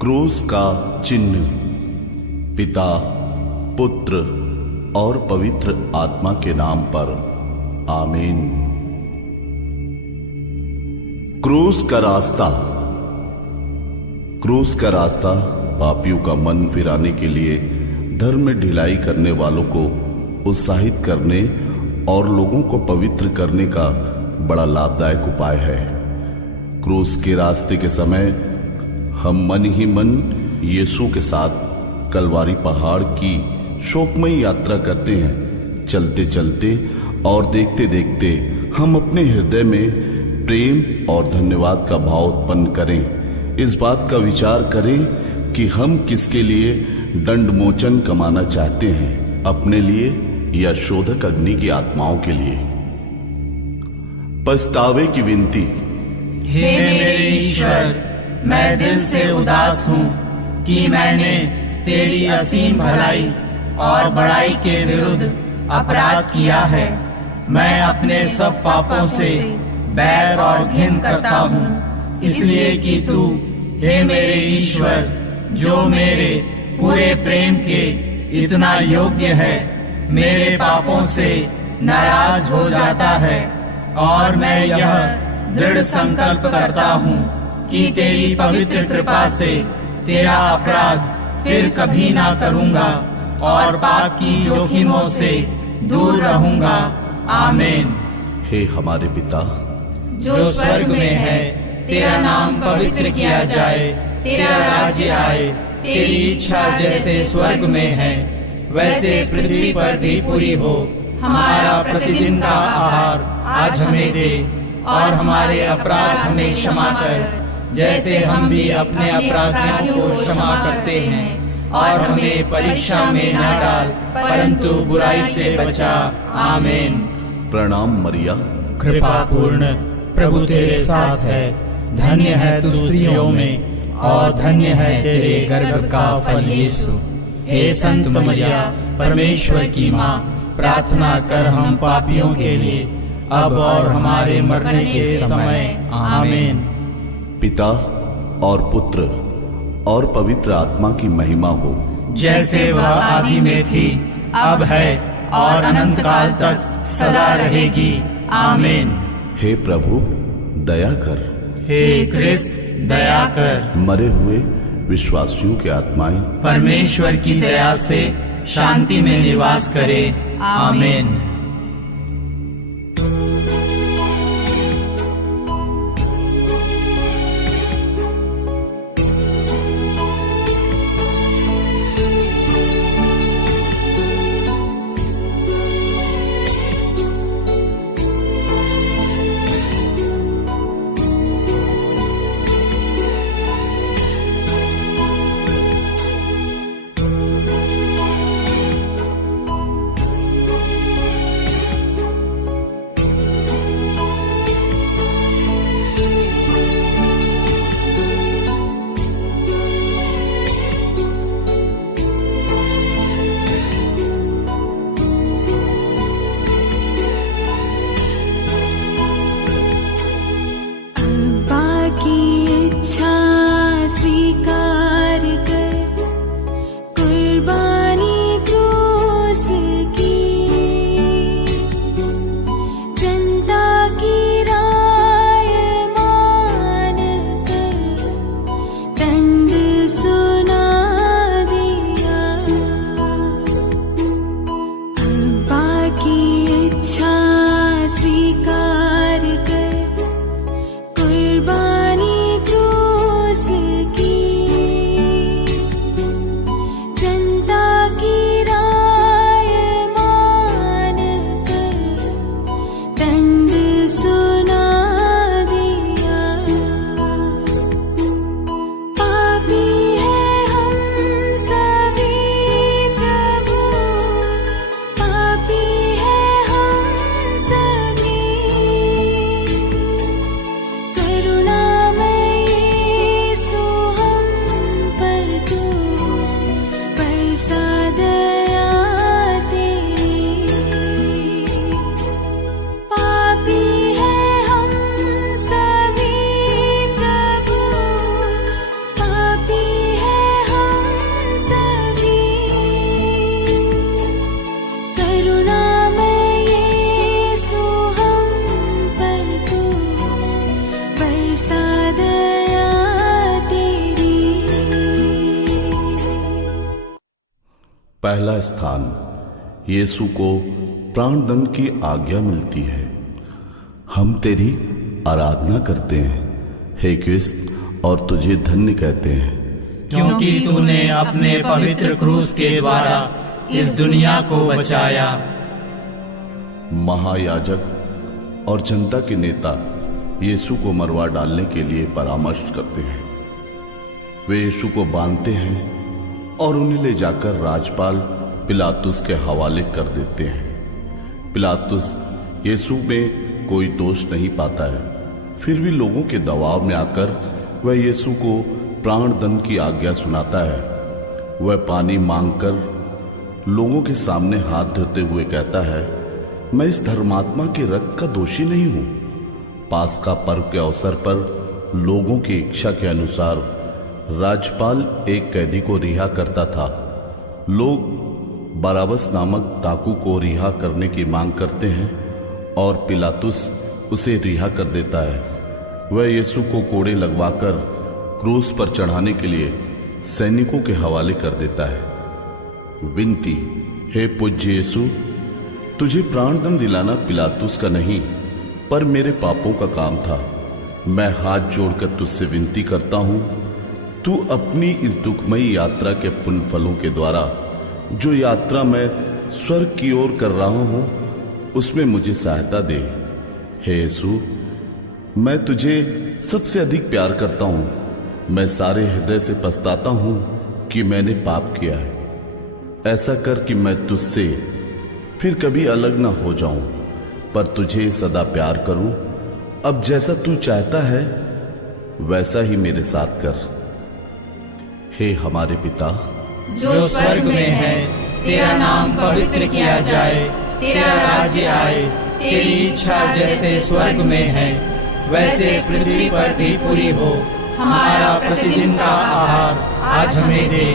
क्रूस का चिन्ह। पिता, पुत्र और पवित्र आत्मा के नाम पर आमीन। क्रूस का रास्ता। क्रूस का रास्ता पापियों का मन फिराने के लिए, धर्म में ढिलाई करने वालों को उत्साहित करने और लोगों को पवित्र करने का बड़ा लाभदायक उपाय है। क्रूस के रास्ते के समय हम मन ही मन यीशु के साथ कलवारी पहाड़ की शोकमयी यात्रा करते हैं। चलते चलते और देखते देखते हम अपने हृदय में प्रेम और धन्यवाद का भाव उत्पन्न करें। इस बात का विचार करें कि हम किसके लिए दंड मोचन कमाना चाहते हैं, अपने लिए या शोधक अग्नि की आत्माओं के लिए। पछतावे की विनती। हे मेरे ईश्वर, मैं दिल से उदास हूँ कि मैंने तेरी असीम भलाई और बड़ाई के विरुद्ध अपराध किया है। मैं अपने सब पापों से बैर और घिन करता हूँ, इसलिए कि तू, हे मेरे ईश्वर, जो मेरे पूरे प्रेम के इतना योग्य है, मेरे पापों से नाराज हो जाता है। और मैं यह दृढ़ संकल्प करता हूँ कि तेरी पवित्र कृपा से तेरा अपराध फिर कभी ना करूँगा और पाप की जोखिमों से दूर रहूँगा। आमीन। हे हमारे पिता जो स्वर्ग में है, तेरा नाम पवित्र किया जाए, तेरा राज्य आए, तेरी इच्छा जैसे स्वर्ग में है वैसे इस पृथ्वी पर भी पूरी हो। हमारा प्रतिदिन का आहार आज हमें दे और हमारे अपराध हमें क्षमा कर, जैसे हम भी अपने अपराधियों को क्षमा करते हैं। और हमें परीक्षा में न डाल, परंतु बुराई से बचा। आमीन। प्रणाम मरिया, कृपा पूर्ण, प्रभु तेरे साथ है। धन्य है तू स्त्रियों में और धन्य है तेरे गर्भ का फल यीशु। हे संत मरिया, परमेश्वर की माँ, प्रार्थना कर हम पापियों के लिए, अब और हमारे मरने के समय। आमीन। पिता और पुत्र और पवित्र आत्मा की महिमा हो, जैसे वह आदि में थी, अब है और अनंत काल तक सदा रहेगी। आमीन। हे प्रभु दया कर। हे क्रिस्त दया कर। मरे हुए विश्वासियों की आत्माएं परमेश्वर की दया से शांति में निवास करे। आमीन। पहला स्थान, यीशु को प्राणदंड की आज्ञा मिलती है। हम तेरी आराधना करते हैं हे क्रिस्त, और तुझे धन्य कहते हैं, क्योंकि तूने अपने पवित्र क्रूस के द्वारा इस दुनिया को बचाया। महायाजक और जनता के नेता यीशु को मरवा डालने के लिए परामर्श करते हैं। वे यीशु को बांधते हैं और उन्हें ले जाकर राजपाल पिलातुस के हवाले कर देते हैं। पिलातुस यीशु में कोई दोष नहीं पाता है, फिर भी लोगों के दबाव में आकर वह यीशु को प्राणदंड की आज्ञा सुनाता है। वह पानी मांगकर लोगों के सामने हाथ धोते हुए कहता है, मैं इस धर्मात्मा के रक्त का दोषी नहीं हूं। पास्का पर्व के अवसर पर लोगों की इच्छा के अनुसार राजपाल एक कैदी को रिहा करता था। लोग बराबस नामक डाकू को रिहा करने की मांग करते हैं और पिलातुस उसे रिहा कर देता है। वह यीशु को कोड़े लगवाकर क्रूस पर चढ़ाने के लिए सैनिकों के हवाले कर देता है। विनती, हे पूज्य यीशु, तुझे प्राणदंड दिलाना पिलातुस का नहीं पर मेरे पापों का काम था। मैं हाथ जोड़कर तुझसे विनती करता हूं, तू अपनी इस दुखमयी यात्रा के पुण्य फलों के द्वारा जो यात्रा मैं स्वर्ग की ओर कर रहा हूं उसमें मुझे सहायता दे। हे यीशु, मैं तुझे सबसे अधिक प्यार करता हूं। मैं सारे हृदय से पछताता हूं कि मैंने पाप किया है। ऐसा कर कि मैं तुझसे फिर कभी अलग ना हो जाऊं, पर तुझे सदा प्यार करूं। अब जैसा तू चाहता है वैसा ही मेरे साथ कर। हे हमारे पिता जो स्वर्ग में है, तेरा नाम पवित्र किया जाए, तेरा राज्य आए, तेरी इच्छा जैसे स्वर्ग में है वैसे पृथ्वी पर भी पूरी हो। हमारा प्रतिदिन का आहार आज हमें दे,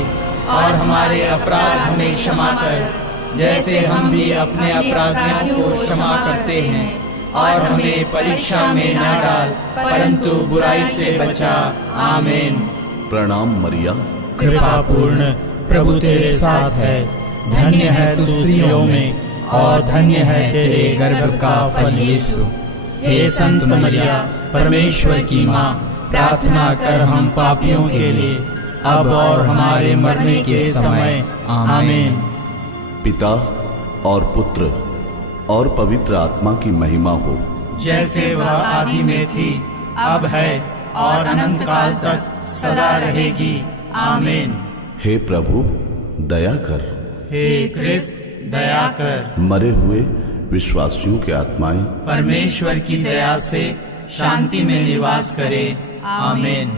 और हमारे अपराध हमें क्षमा कर जैसे हम भी अपने अपराधियों को क्षमा करते हैं, और हमें परीक्षा में न डाल परंतु बुराई से बचा। आमीन। प्रणाम मरिया, कृपा पूर्ण, प्रभु तेरे साथ है। धन्य है तू स्त्रियों में, और धन्य है तेरे गर्भ का फल यीशु। हे संत मरिया, परमेश्वर की माँ, प्रार्थना कर हम पापियों के लिए, अब और हमारे मरने के समय। आमीन। पिता और पुत्र और पवित्र आत्मा की महिमा हो, जैसे वह आदि में थी, अब है, और अनंत काल तक सदा रहेगी। आमीन। हे प्रभु दया कर। हे क्रिस्त दया कर। मरे हुए विश्वासियों की आत्माएं परमेश्वर की दया से शांति में निवास करे। आमीन।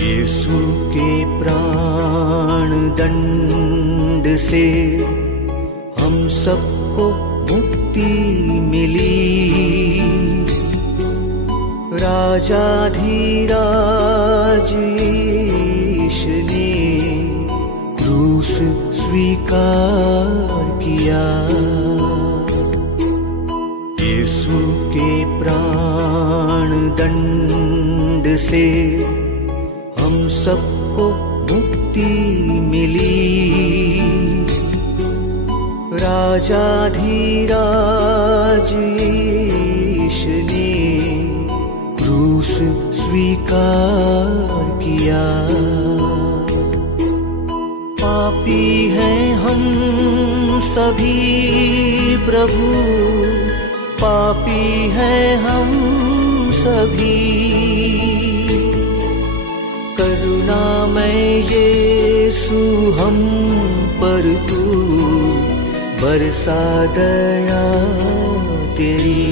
यीशु के प्राण दंड से हम सबको मुक्ति मिली। राजाधिराज यीशु ने क्रूस स्वीकार किया। यीशु के प्राण दंड से हम सबको मुक्ति मिली। राजाधिराज यीशु ने क्रूस स्वीकार किया। पापी हैं हम सभी प्रभु, पापी हैं हम सभी। करुणामय यीशु हम पर तू बरसा दया तेरी।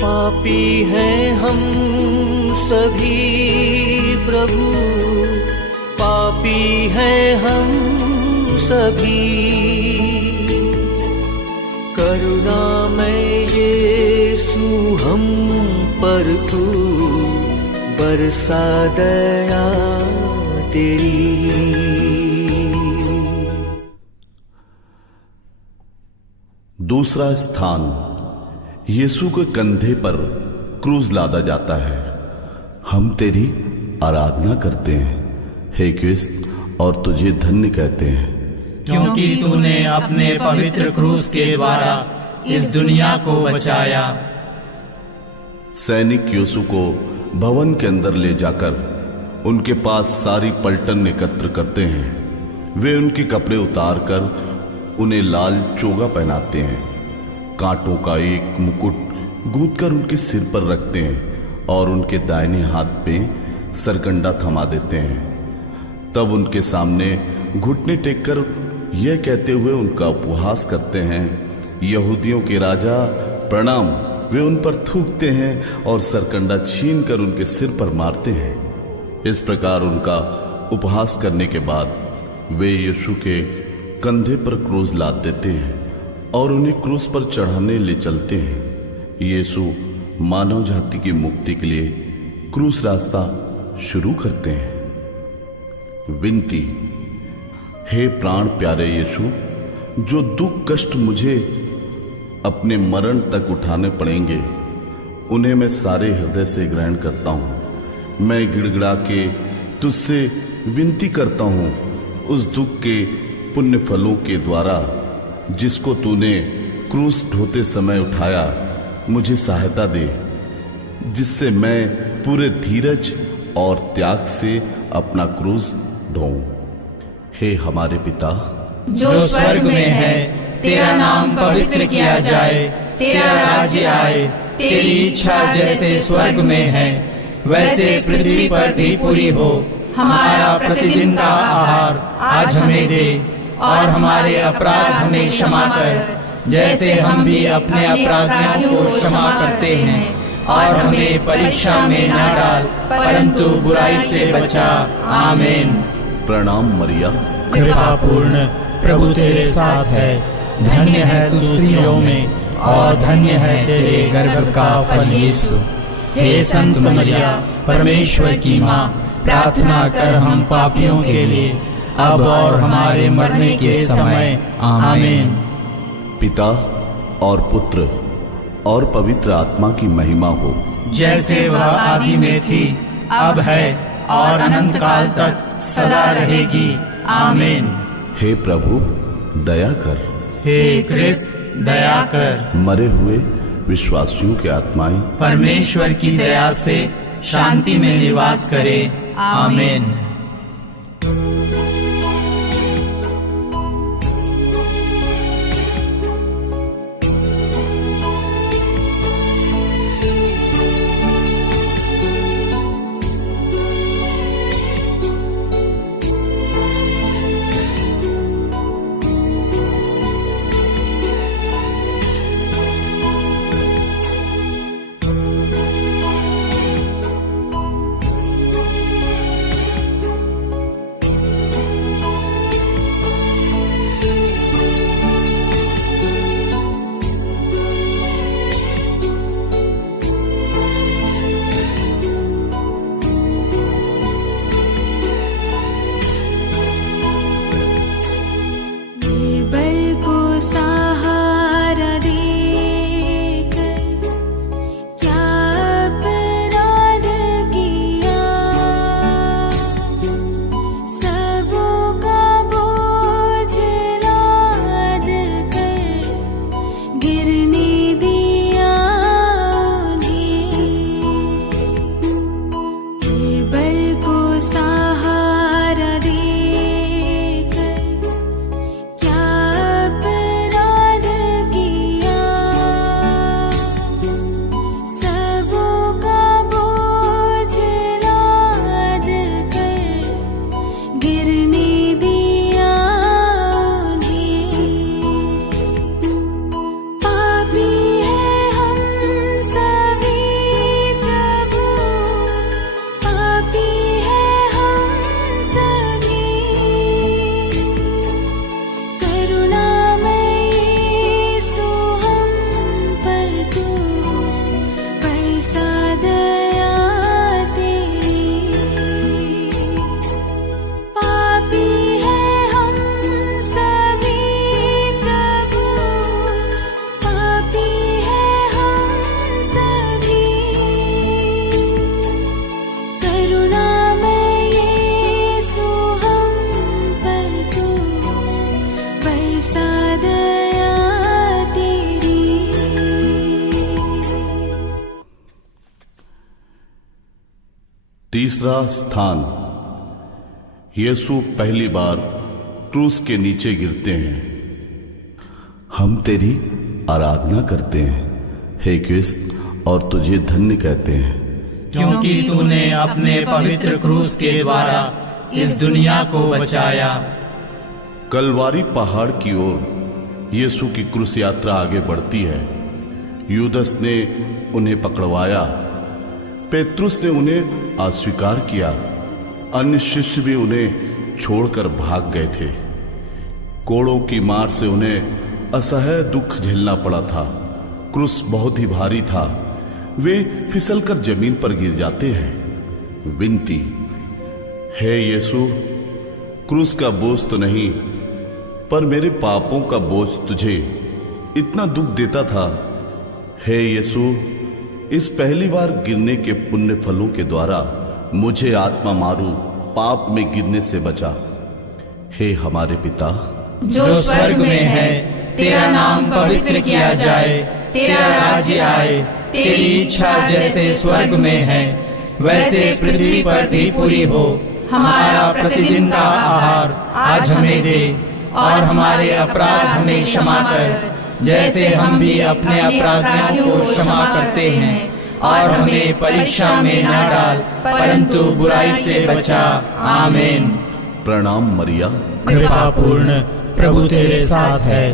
पापी हैं हम सभी प्रभु, पापी हैं हम सभी, करुणामय यीशु हम पर तू बरसा दया तेरी। दूसरा स्थान, यीशु के कंधे पर क्रूज लादा जाता है। हम तेरी आराधना करते हैं हे क्रिस्त, और तुझे धन्य कहते हैं, क्योंकि तूने अपने पवित्र क्रूस के द्वारा इस दुनिया को बचाया। सैनिक यीशु को भवन के अंदर ले जाकर उनके पास सारी पलटन एकत्र करते हैं। वे उनके कपड़े उतार कर उन्हें लाल चोगा पहनाते हैं, कांटों का एक मुकुट गूंथकर उनके सिर पर रखते हैं और उनके दाहिने हाथ पे सरकंडा थमा देते हैं। तब उनके सामने घुटने टेककर यह कहते हुए उनका उपहास करते हैं, यहूदियों के राजा प्रणाम। वे उन पर थूकते हैं और सरकंडा छीनकर उनके सिर पर मारते हैं। इस प्रकार उनका उपहास करने के बाद वे यीशु के कंधे पर क्रूज लाद देते हैं और उन्हें क्रूस पर चढ़ाने ले चलते हैं। यीशु मानव जाति की मुक्ति के लिए क्रूस रास्ता शुरू करते हैं। विनती, हे प्राण प्यारे यीशु, जो दुख कष्ट मुझे अपने मरण तक उठाने पड़ेंगे, उन्हें मैं सारे हृदय से ग्रहण करता हूं। मैं गिड़गिड़ा के तुझसे विनती करता हूं, उस दुख के पुण्य फलों के द्वारा जिसको तूने क्रूस ढोते समय उठाया, मुझे सहायता दे, जिससे मैं पूरे धीरज और त्याग से अपना क्रूस ढोऊं। हे हमारे पिता जो स्वर्ग में है, तेरा नाम पवित्र किया जाए, तेरा राज्य आए, तेरी इच्छा जैसे स्वर्ग में है वैसे इस पृथ्वी पर भी पूरी हो। हमारा प्रतिदिन का आहार आज हमें दे, और हमारे अपराध हमें क्षमा कर, जैसे हम भी अपने अपराधियों को क्षमा करते हैं, और हमें परीक्षा में न डाल, परंतु बुराई से बचा। आमीन। प्रणाम मरिया, कृपा पूर्ण, प्रभु तेरे साथ है, धन्य है तू स्त्रियों में, और धन्य है तेरे गर्भ का फल यीशु। हे संत मरिया, परमेश्वर की माँ, प्रार्थना कर हम पापियों के लिए, अब और हमारे मरने के समय। आमीन। पिता और पुत्र और पवित्र आत्मा की महिमा हो, जैसे वह आदि में थी, अब है, और अनंत काल तक सदा रहेगी। आमीन। हे प्रभु दया कर, हे क्रिस्त दया कर। मरे हुए विश्वासियों की आत्माएं परमेश्वर की दया से शांति में निवास करे। आमीन। तीसरा स्थान, यीशु पहली बार क्रूस के नीचे गिरते हैं। हम तेरी आराधना करते हैं हे क्रिस्त, और तुझे धन्य कहते हैं, क्योंकि तूने अपने पवित्र क्रूस के द्वारा इस दुनिया को बचाया। कलवारी पहाड़ की ओर यीशु की क्रूस यात्रा आगे बढ़ती है। यूदस ने उन्हें पकड़वाया, पेत्रुस ने उन्हें अस्वीकार किया, अन्य शिष्य भी उन्हें छोड़कर भाग गए थे। कोड़ों की मार से उन्हें असह्य दुख झेलना पड़ा था। क्रूस बहुत ही भारी था, वे फिसलकर जमीन पर गिर जाते हैं। विनती, हे यीशु, क्रूस का बोझ तो नहीं, पर मेरे पापों का बोझ तुझे इतना दुख देता था। हे यीशु, इस पहली बार गिरने के पुण्य फलों के द्वारा मुझे आत्मा मारू पाप में गिरने से बचा। हे हमारे पिता जो स्वर्ग में है, तेरा नाम पवित्र किया जाए, तेरा राज्य आए, तेरी इच्छा जैसे स्वर्ग में है वैसे इस पृथ्वी पर भी पूरी हो। हमारा प्रतिदिन का आहार आज हमें दे, और हमारे अपराध हमें क्षमा कर, जैसे हम भी अपने अपराधियों को क्षमा करते हैं, और हमें परीक्षा में न डाल, परंतु बुराई से बचा। आमीन। प्रणाम मरिया, कृपा पूर्ण, प्रभु तेरे साथ है,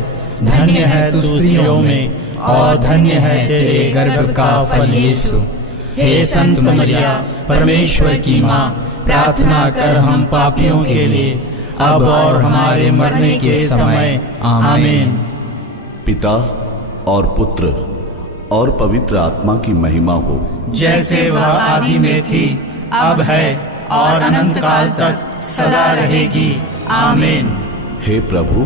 धन्य है तू स्त्रियों में, और धन्य है तेरे गर्भ का फल यीशु। हे संत मरिया, परमेश्वर की माँ, प्रार्थना कर हम पापियों के लिए, अब और हमारे मरने के समय। आमीन। पिता और पुत्र और पवित्र आत्मा की महिमा हो, जैसे वह आदि में थी, अब है, और अनंत काल तक सदा रहेगी। आमीन। हे प्रभु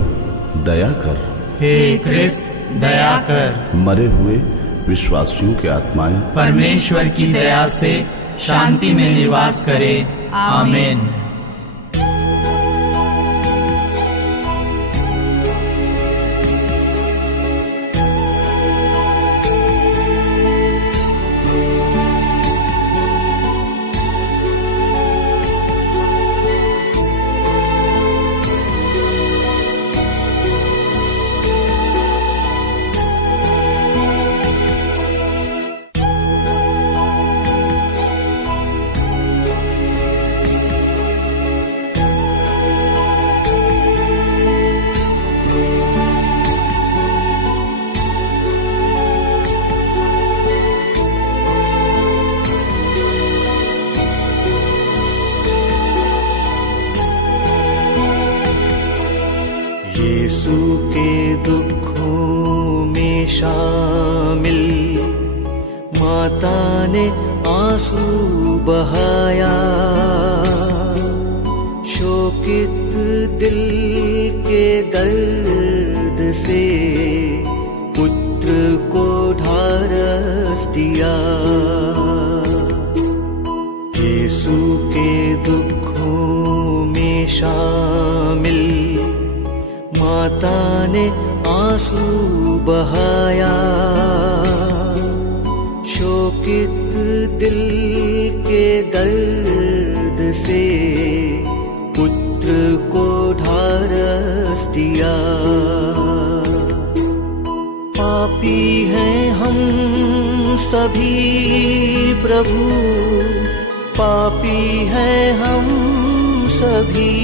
दया कर, हे क्रिस्त दया कर। मरे हुए विश्वासियों की आत्माएं परमेश्वर की दया से शांति में निवास करे। आमीन। यीशु के दुखों में शामिल माता ने आंसू बहाया, शोकित दिल के दर्द से पुत्र को ढारस दिया। यीशु के दुखों में शामिल माता ने आंसू बहाया, शोकित दिल के दर्द से पुत्र को ढारस दिया। पापी हैं हम सभी प्रभु, पापी हैं हम सभी,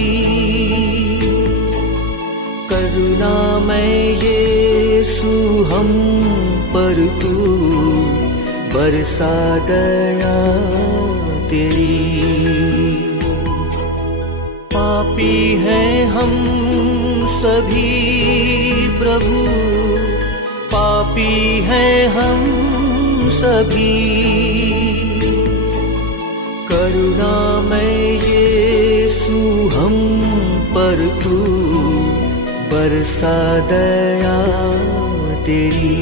करुणामय यीशु हम पर तू बरसा दया तेरी। पापी हैं हम सभी प्रभु, पापी हैं हम सभी, करुणामय यीशु हम पर तू बरसा दया तेरी।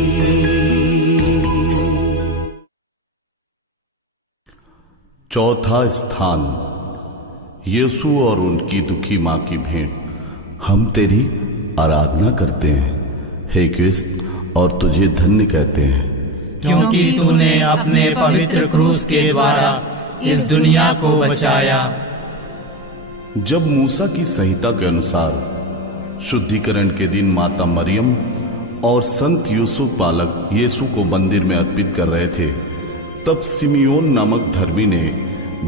चौथा स्थान, यीशु और उनकी दुखी मां की भेंट। हम तेरी आराधना करते हैं हे क्रिस्त, और तुझे धन्य कहते हैं, क्योंकि तूने अपने पवित्र क्रूस के द्वारा इस दुनिया को बचाया। जब मूसा की संहिता के अनुसार शुद्धिकरण के दिन माता मरियम और संत यूसुफ बालक यीशु को मंदिर में अर्पित कर रहे थे, तब सिमियोन नामक धर्मी ने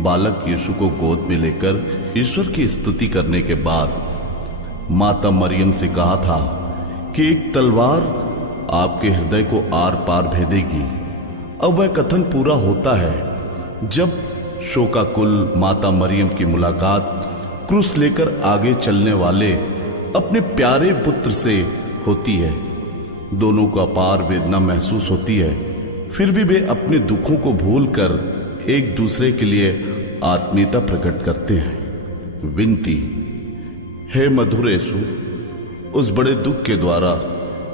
बालक यीशु को गोद में लेकर ईश्वर की स्तुति करने के बाद माता मरियम से कहा था कि एक तलवार आपके हृदय को आर पार भेदेगी। अब वह कथन पूरा होता है जब शोकाकुल माता मरियम की मुलाकात क्रूस लेकर आगे चलने वाले अपने प्यारे पुत्र से होती है। दोनों को अपार वेदना महसूस होती है, फिर भी वे अपने दुखों को भूलकर एक दूसरे के लिए आत्मीयता प्रकट करते हैं। विनती, हे मधुर यीशु, उस बड़े दुख के द्वारा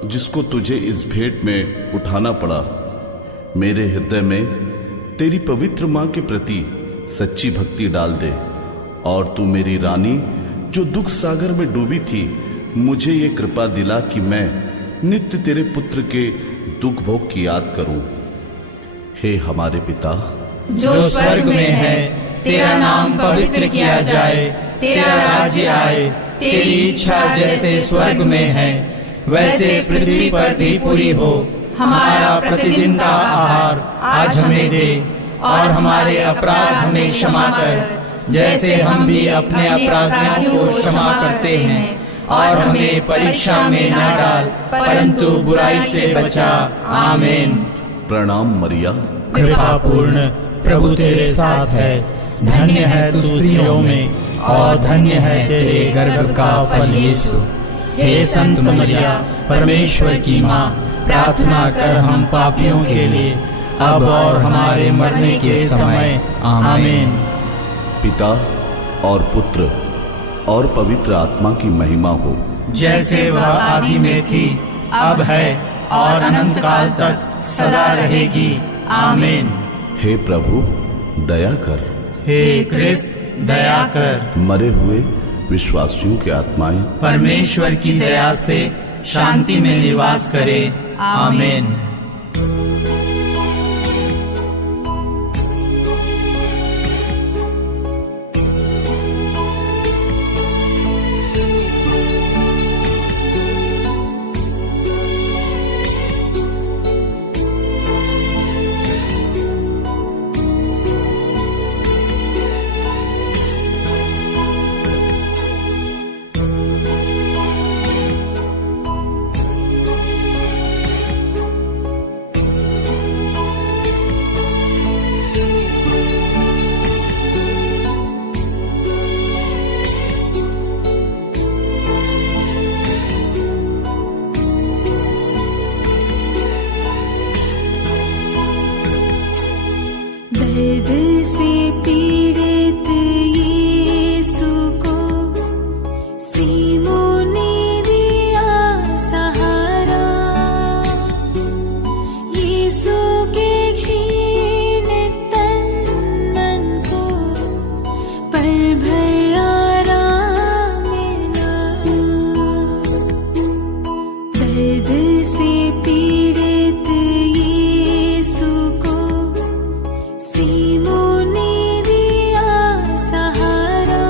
जिसको तुझे इस भेंट में उठाना पड़ा, मेरे हृदय में तेरी पवित्र मां के प्रति सच्ची भक्ति डाल दे, और तू मेरी रानी जो दुख सागर में डूबी थी, मुझे ये कृपा दिला कि मैं नित्य तेरे पुत्र के दुख भोग की याद करूं। हे हमारे पिता जो स्वर्ग में है, तेरा नाम पवित्र किया जाए, तेरा राज्य आए, तेरी इच्छा जैसे स्वर्ग में है वैसे इस पृथ्वी पर भी पूरी हो। हमारा प्रतिदिन का आहार आज हमें दे, और हमारे अपराध हमें क्षमा कर जैसे हम भी अपने अपराधियों को क्षमा करते हैं, और हमें परीक्षा में न डाल परंतु बुराई से बचा। आमीन। प्रणाम मरिया, कृपा पूर्ण, प्रभु तेरे साथ है, धन्य है तू स्त्रियों में, और धन्य है तेरे गर्भ का फल यीशु। हे संत मरिया, परमेश्वर की माँ, प्रार्थना कर हम पापियों के लिए, अब और हमारे मरने के समय। आमीन। पिता और पुत्र और पवित्र आत्मा की महिमा हो, जैसे वह आदि में थी, अब है, और अनंत काल तक सदा रहेगी। आमीन। हे प्रभु दया कर, हे क्रिस्त दया कर। मरे हुए विश्वासियों की आत्माएं परमेश्वर की दया से शांति में निवास करे। आमीन। दर्द से पीड़ित यीशु को सीमों ने दिया सहारा। यीशु के क्षीण तन मन को पल भर आराम मिला। दर्द से पीड़ित यीशु को सीमों ने दिया सहारा।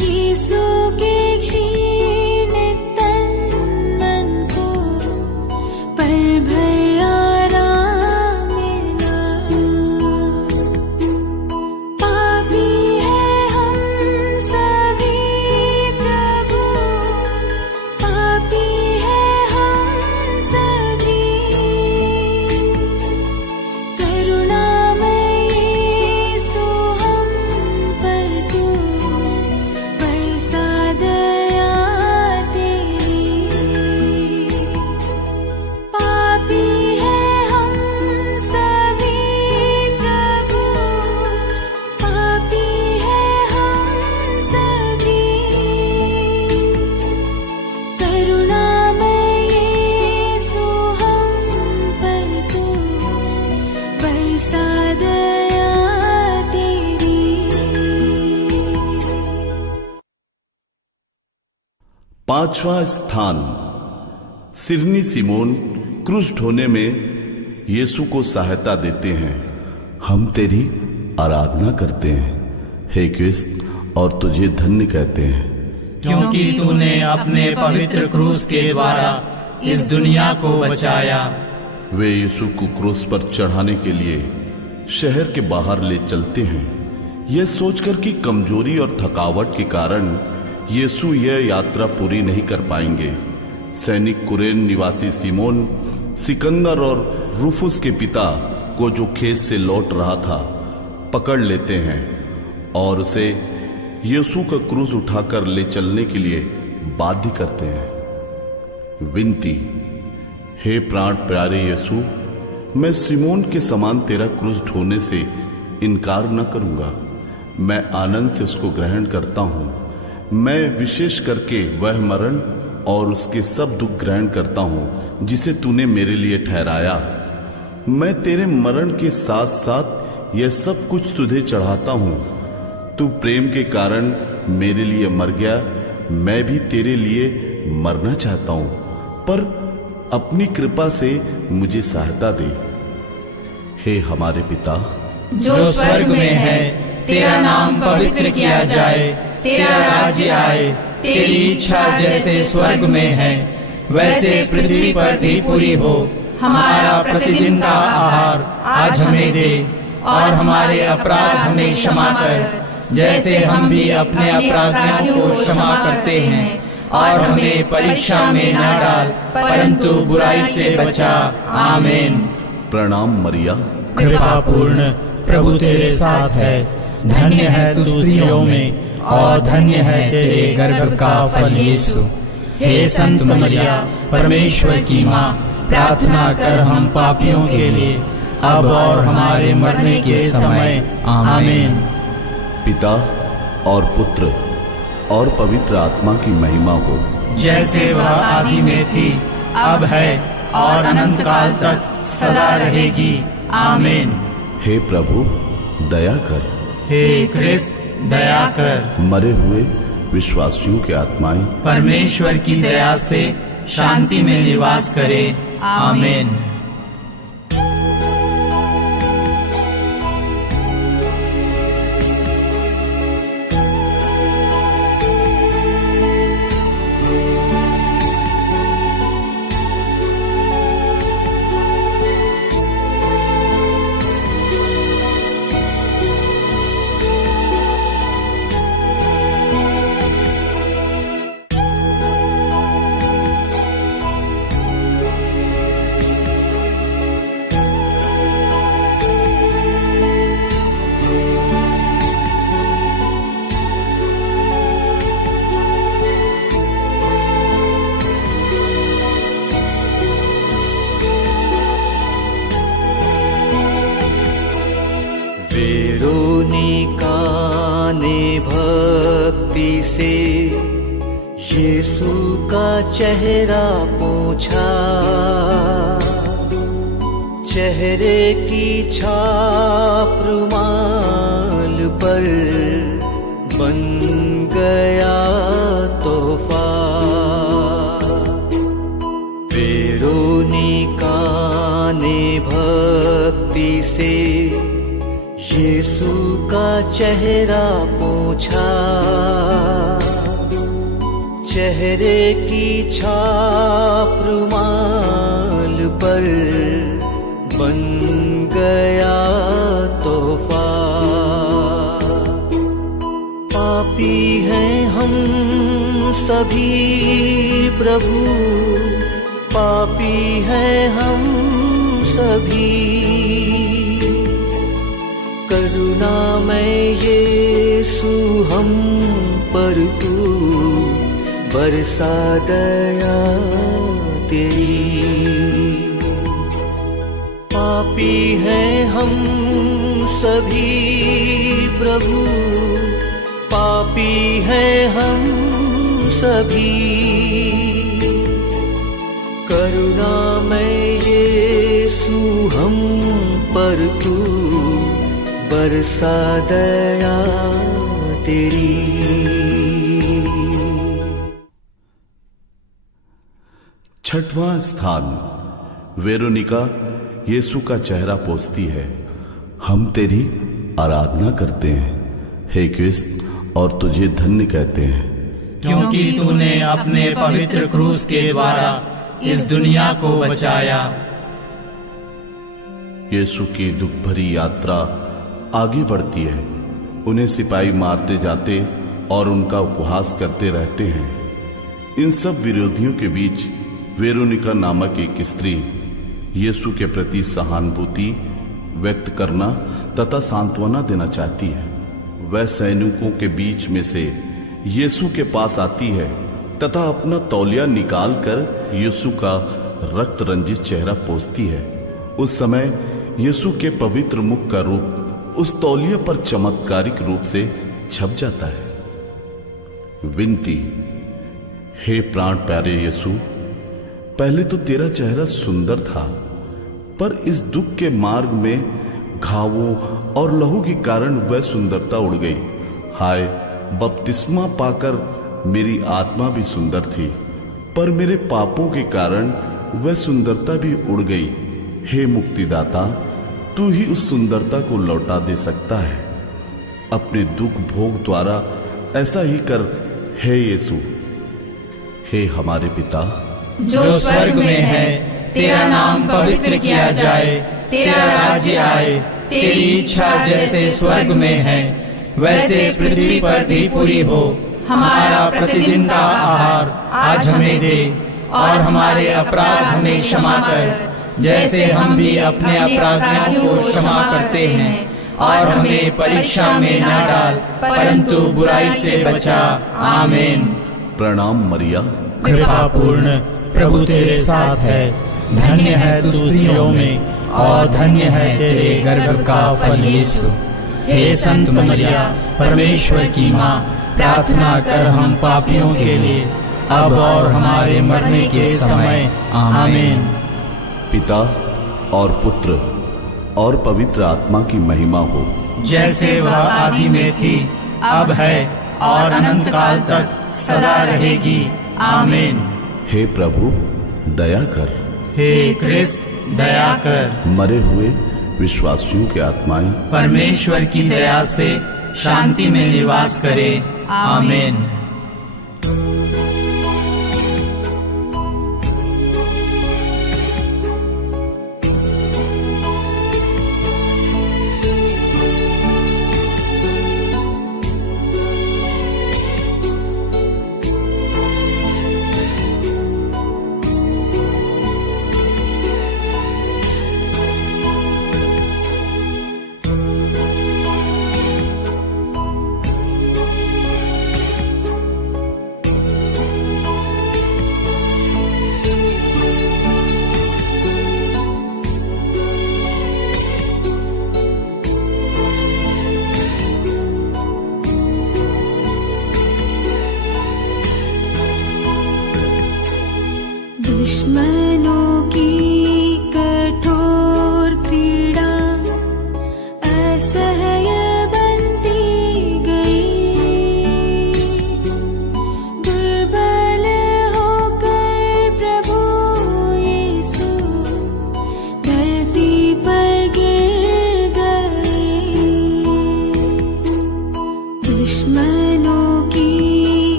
यीशु के क्षीण तन मन को पल भर आराम मिला। पापी है हम सभी प्रभु, पापी है हम सभी। करुणामय यीशु हम पर तू बरसा दया तेरी। पापी है हम सभी प्रभु, पापी है हम सभी। करुणामय यीशु हम पर तू बरसा दया तेरी। पांचवा स्थान, सिरनी सिमोन क्रूस ढोने में यीशु को सहायता देते हैं। हम तेरी आराधना करते हैं हे क्रिस्त, और तुझे धन्य कहते हैं, क्योंकि तूने अपने पवित्र क्रूस के द्वारा इस दुनिया को बचाया। वे यीशु को क्रूस पर चढ़ाने के लिए शहर के बाहर ले चलते हैं, यह सोचकर कि कमजोरी और थकावट के कारण यीशु यह यात्रा पूरी नहीं कर पाएंगे। सैनिक कुरेन निवासी सिमोन, सिकंदर और रूफुस के पिता को, जो खेत से लौट रहा था, पकड़ लेते हैं और उसे यीशु का क्रूस उठाकर ले चलने के लिए बाध्य करते हैं। विनती, हे प्राण प्यारे यीशु, मैं सिमोन के समान तेरा क्रूस ढोने से इनकार न करूंगा। मैं आनंद से उसको ग्रहण करता हूं। मैं विशेष करके वह मरण और उसके सब दुख ग्रहण करता हूं जिसे तूने मेरे लिए ठहराया। मैं तेरे मरण के साथ साथ यह सब कुछ तुझे चढ़ाता हूं। तू प्रेम के कारण मेरे लिए मर गया, मैं भी तेरे लिए मरना चाहता हूं, पर अपनी कृपा से मुझे सहायता दे। हे हमारे पिता जो स्वर्ग में है, तेरा नाम पवित्र किया जाए, तेरा राज्य आए, तेरी इच्छा जैसे स्वर्ग में है वैसे पृथ्वी पर भी पूरी हो। हमारा प्रतिदिन का आहार आज हमें दे, और हमारे अपराध हमें क्षमा कर, जैसे हम भी अपने अपराधियों को क्षमा करते हैं, और हमें परीक्षा में न डाल, परंतु बुराई से बचा। आमीन। प्रणाम मरिया, कृपा पूर्ण, प्रभु तेरे साथ है, धन्य है तू स्त्रियों में, और धन्य है तेरे गर्भ का फल यीशु। हे संत मरिया, परमेश्वर की माँ, प्रार्थना कर हम पापियों के लिए, अब और हमारे मरने के समय। आमीन। पिता और पुत्र और पवित्र आत्मा की महिमा हो, जैसे वह आदि में थी, अब है, और अनंत काल तक सदा रहेगी। आमीन। हे प्रभु दया कर, हे क्रिस्त दया कर। मरे हुए विश्वासियों की आत्माएं परमेश्वर की दया से शांति में निवास करे। आमीन। भक्ति से यीशु का चेहरा पोंछा, चेहरे की छाप रुमाल पर बन गया तोहफा। वेरोनिका ने भक्ति से यीशु का चेहरा पोंछा, चेहरे की छाप रुमाल पर बन गया तोहफा। पापी हैं हम सभी प्रभु, पापी हैं हम सभी, करुणामय यीशु हम पर तू बरसा दया तेरी। पापी हैं हम सभी प्रभु, पापी हैं हम सभी, करुणामय यीशु हम पर तू बरसा दया तेरी। छठवां स्थान, वेरोनिका यीशु का चेहरा पोंछती है हम तेरी आराधना करते हैं हे क्रिस्त, और तुझे धन्य कहते हैं, क्योंकि तूने अपने पवित्र क्रूस के द्वारा इस दुनिया को बचाया। यीशु की दुख भरी यात्रा आगे बढ़ती है। उन्हें सिपाही मारते जाते और उनका उपहास करते रहते हैं। इन सब विरोधियों के बीच वेरोनिका नामक एक स्त्री यीशु के प्रति सहानुभूति व्यक्त करना तथा सांत्वना देना चाहती है। वह सैनिकों के बीच में से यीशु के पास आती है तथा अपना तौलिया निकालकर यीशु का रक्त रंजित चेहरा पोंछती है। उस समय यीशु के पवित्र मुख का रूप उस तौलिया पर चमत्कारिक रूप से छप जाता है। विनती, हे प्राण प्यारे यीशु, पहले तो तेरा चेहरा सुंदर था, पर इस दुख के मार्ग में घावों और लहू के कारण वह सुंदरता उड़ गई। हाय, बपतिस्मा पाकर मेरी आत्मा भी सुंदर थी, पर मेरे पापों के कारण वह सुंदरता भी उड़ गई। हे मुक्तिदाता, तू ही उस सुंदरता को लौटा दे सकता है। अपने दुख भोग द्वारा ऐसा ही कर हे यीशु। हे हमारे पिता जो स्वर्ग में है, तेरा नाम पवित्र किया जाए, तेरा राज्य आए, तेरी इच्छा जैसे स्वर्ग में है वैसे पृथ्वी पर भी पूरी हो। हमारा प्रतिदिन का आहार आज हमें दे, और हमारे अपराध हमें क्षमा कर, जैसे हम भी अपने अपराधियों को क्षमा करते हैं, और हमें परीक्षा में न डाल, परंतु बुराई से बचा। आमीन। प्रणाम मरिया, कृपा पूर्ण, प्रभु तेरे साथ है। धन्य है तू स्त्रियों में, और धन्य है तेरे गर्भ का फल यीशु। हे संत मरिया, परमेश्वर की माँ, प्रार्थना कर हम पापियों के लिए, अब और हमारे मरने के समय। आमीन। पिता और पुत्र और पवित्र आत्मा की महिमा हो, जैसे वह आदि में थी, अब है, और अनंत काल तक सदा रहेगी। आमीन। हे प्रभु दया कर, हे क्रिस्त दया कर। मरे हुए विश्वासियों की आत्माएं परमेश्वर की दया से शांति में निवास करे। आमीन।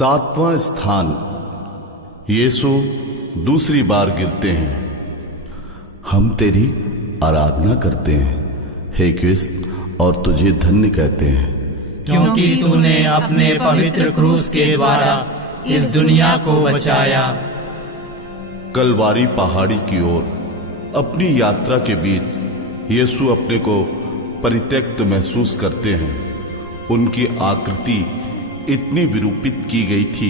7वां स्थान, यीशु दूसरी बार गिरते हैं। हम तेरी आराधना करते हैं हे क्रिस्त, और तुझे धन्य कहते हैं, क्योंकि तूने अपने पवित्र क्रूस के द्वारा इस दुनिया को बचाया। कलवारी पहाड़ी की ओर अपनी यात्रा के बीच यीशु अपने को परित्यक्त महसूस करते हैं। उनकी आकृति इतनी विरूपित की गई थी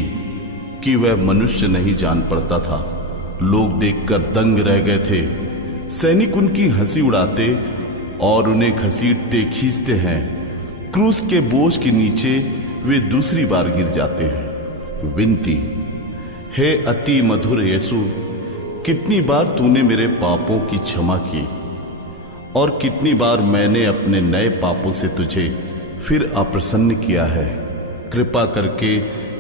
कि वह मनुष्य नहीं जान पड़ता था। लोग देखकर दंग रह गए थे। सैनिक उनकी हंसी उड़ाते और उन्हें घसीटते खींचते हैं। क्रूस के बोझ के नीचे वे दूसरी बार गिर जाते हैं। विनती, हे अति मधुर यीशु, कितनी बार तूने मेरे पापों की क्षमा की और कितनी बार मैंने अपने नए पापों से तुझे फिर अप्रसन्न किया है। कृपा करके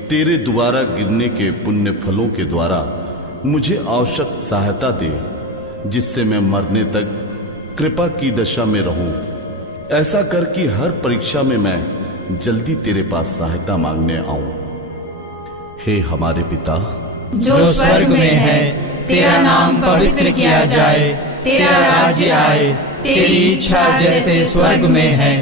तेरे दोबारा गिरने के पुण्य फलों के द्वारा मुझे आवश्यक सहायता दे, जिससे मैं मरने तक कृपा की दशा में रहूं। ऐसा कर कि हर परीक्षा में मैं जल्दी तेरे पास सहायता मांगने आऊं। हे हमारे पिता जो स्वर्ग में है, तेरा नाम पवित्र किया जाए, तेरा राज्य आए, तेरी इच्छा जैसे स्वर्ग में है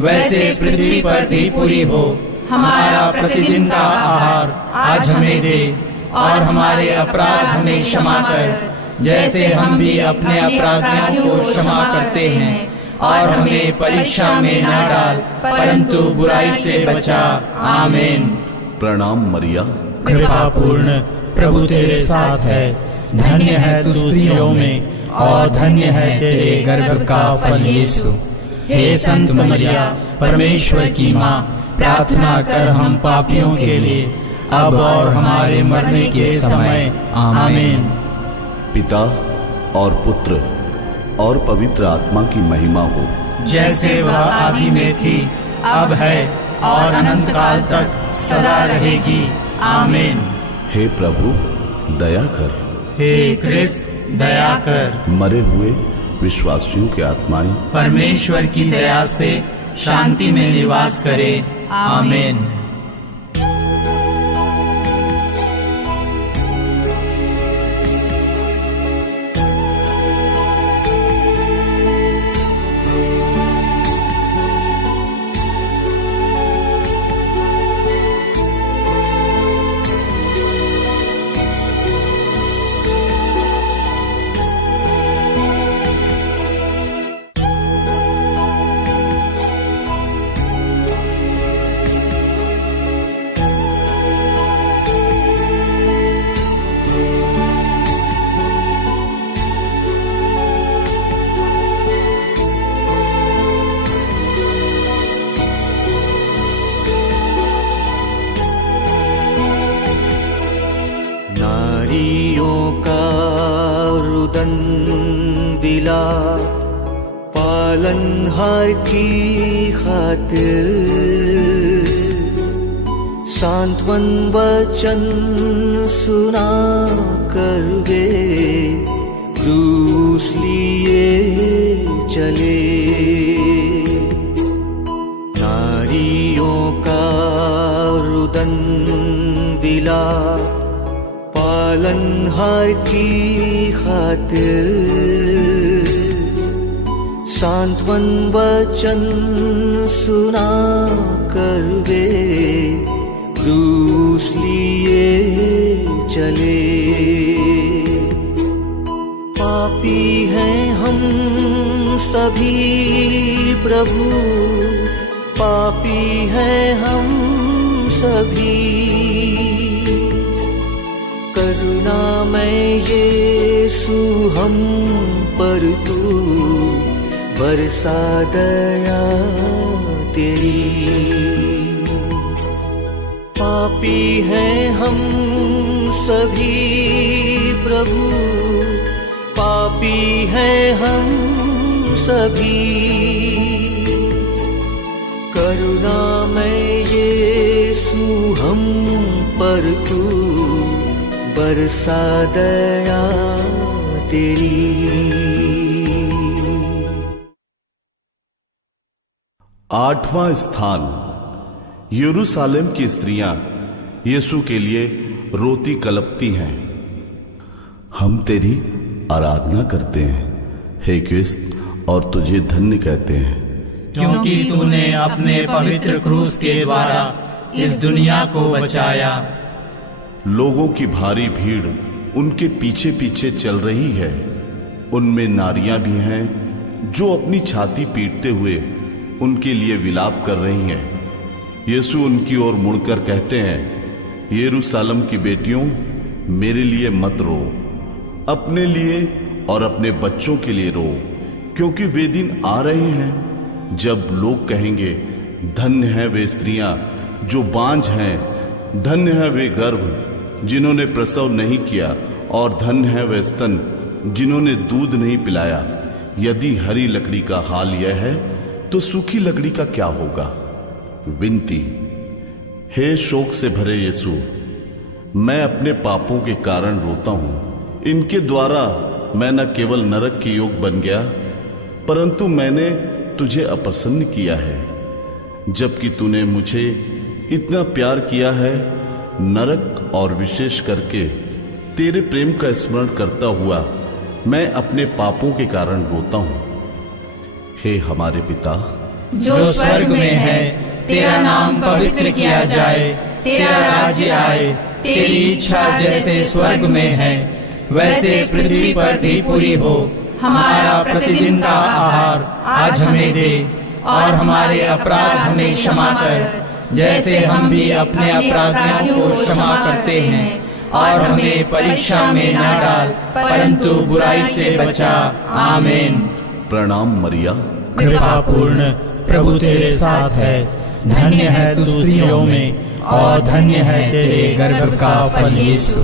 वैसे पृथ्वी पर भी पूरी हो। हमारा प्रतिदिन का आहार आज हमें दे, और हमारे अपराध हमें क्षमा कर, जैसे हम भी अपने अपराधियों को क्षमा करते हैं, और हमें परीक्षा में न डाल, परंतु बुराई से बचा। आमीन। प्रणाम मरिया, कृपा पूर्ण, प्रभु तेरे साथ है। धन्य है तू स्त्रियों में, और धन्य है तेरे गर्भ का फल यीशु। हे संत मरिया, परमेश्वर की माँ, प्रार्थना कर हम पापियों के लिए, अब और हमारे मरने के समय। आमीन। पिता और पुत्र और पवित्र आत्मा की महिमा हो, जैसे वह आदि में थी, अब है, और अनंत काल तक सदा रहेगी। आमीन। हे प्रभु दया कर, हे क्रिस्त दया कर। मरे हुए विश्वासियों की आत्माएं परमेश्वर की दया से शांति में निवास करे। आमीन। पालनहार की खातिर सांत्वन वचन सुना कर वे क्रूस लिए चले। नारियों का रुदन दिला पालनहार की खातिर सांत्वन वचन सुना कर वे क्रूस लिए चले। पापी हैं हम सभी प्रभु, पापी हैं हम सभी। करुणामय यीशु हम पर तू बरसा दया तेरी। पापी हैं हम सभी प्रभु, पापी हैं हम सभी। करुणामय यीशु हम पर तू बरसा दया तेरी। आठवां स्थान, यरूशलेम की स्त्रियां यीशु के लिए रोती कलपती हैं। हम तेरी आराधना करते हैं हे क्रिस्त, और तुझे धन्य कहते हैं, क्योंकि तूने अपने पवित्र क्रूस के द्वारा इस दुनिया को बचाया। लोगों की भारी भीड़ उनके पीछे पीछे चल रही है। उनमें नारियां भी हैं जो अपनी छाती पीटते हुए उनके लिए विलाप कर रही हैं। यीशु उनकी ओर मुड़कर कहते हैं, यरूशलेम की बेटियों, मेरे लिए मत रो, अपने लिए और अपने बच्चों के लिए रो, क्योंकि वे दिन आ रहे हैं जब लोग कहेंगे, धन्य है वे स्त्रियां जो बांझ हैं, धन्य है वे गर्भ जिन्होंने प्रसव नहीं किया, और धन्य है वे स्तन जिन्होंने दूध नहीं पिलाया। यदि हरी लकड़ी का हाल यह है तो सूखी लकड़ी का क्या होगा। विनती, हे शोक से भरे यीशु, मैं अपने पापों के कारण रोता हूं। इनके द्वारा मैं न केवल नरक के योग बन गया, परंतु मैंने तुझे अप्रसन्न किया है। जबकि तूने मुझे इतना प्यार किया है, नरक और विशेष करके तेरे प्रेम का स्मरण करता हुआ मैं अपने पापों के कारण रोता हूं। हे हमारे पिता जो स्वर्ग में है, तेरा नाम पवित्र किया जाए, तेरा राज्य आए, तेरी इच्छा जैसे स्वर्ग में है वैसे पृथ्वी पर भी पूरी हो। हमारा प्रतिदिन का आहार आज हमें दे, और हमारे अपराध हमें क्षमा कर, जैसे हम भी अपने अपराधियों को क्षमा करते हैं, और हमें परीक्षा में न डाल, परंतु बुराई से बचा। आमीन। प्रणाम मरिया, कृपा पूर्ण, प्रभु तेरे साथ है, धन्य है तू स्त्रियों में, और धन्य है तेरे गर्भ का फल यीशु।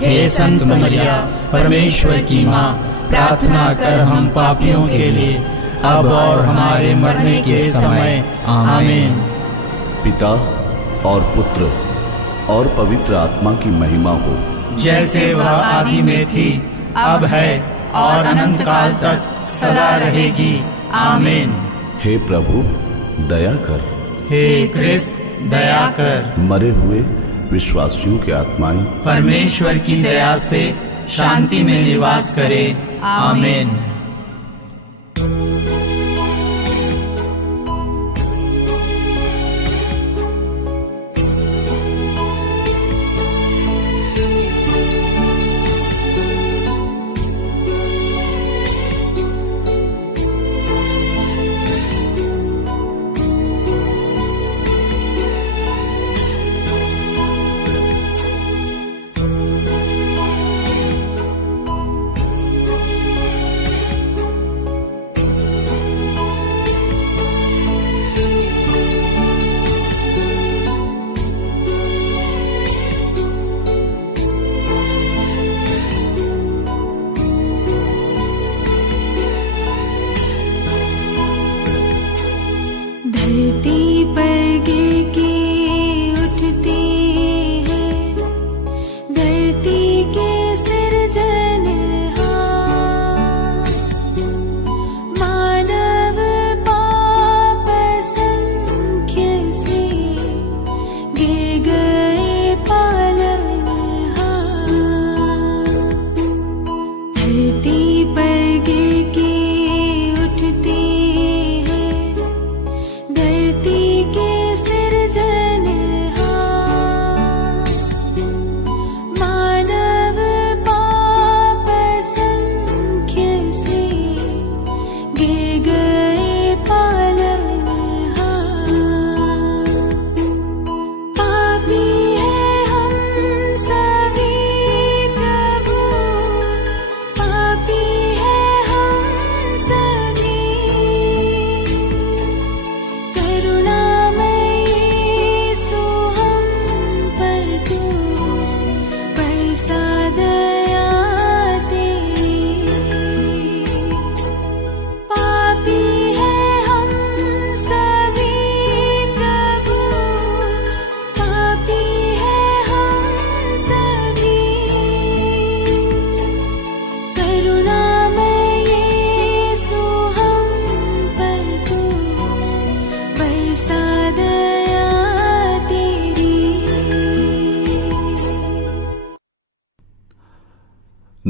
हे संत मरिया, परमेश्वर की माँ, प्रार्थना कर हम पापियों के लिए, अब और हमारे मरने के समय। आमीन। पिता और पुत्र और पवित्र आत्मा की महिमा हो, जैसे वह आदि में थी, अब है, और अनंत काल तक सदा रहेगी। आमीन। हे प्रभु दया कर, हे क्रिस्त दया कर। मरे हुए विश्वासियों की आत्माएं परमेश्वर की दया से शांति में निवास करे। आमीन।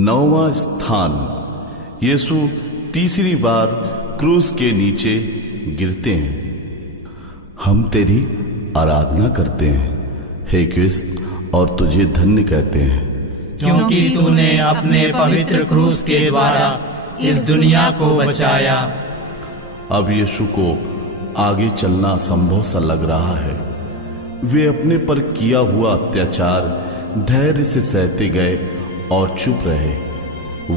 9वां स्थान, यीशु तीसरी बार क्रूस के नीचे गिरते हैं। हम तेरी आराधना करते हैं हे क्रिस्त, और तुझे धन्य कहते हैं, क्योंकि तूने अपने पवित्र क्रूस के द्वारा इस दुनिया को बचाया। अब यीशु को आगे चलना असंभव सा लग रहा है। वे अपने पर किया हुआ अत्याचार धैर्य से सहते गए और चुप रहे।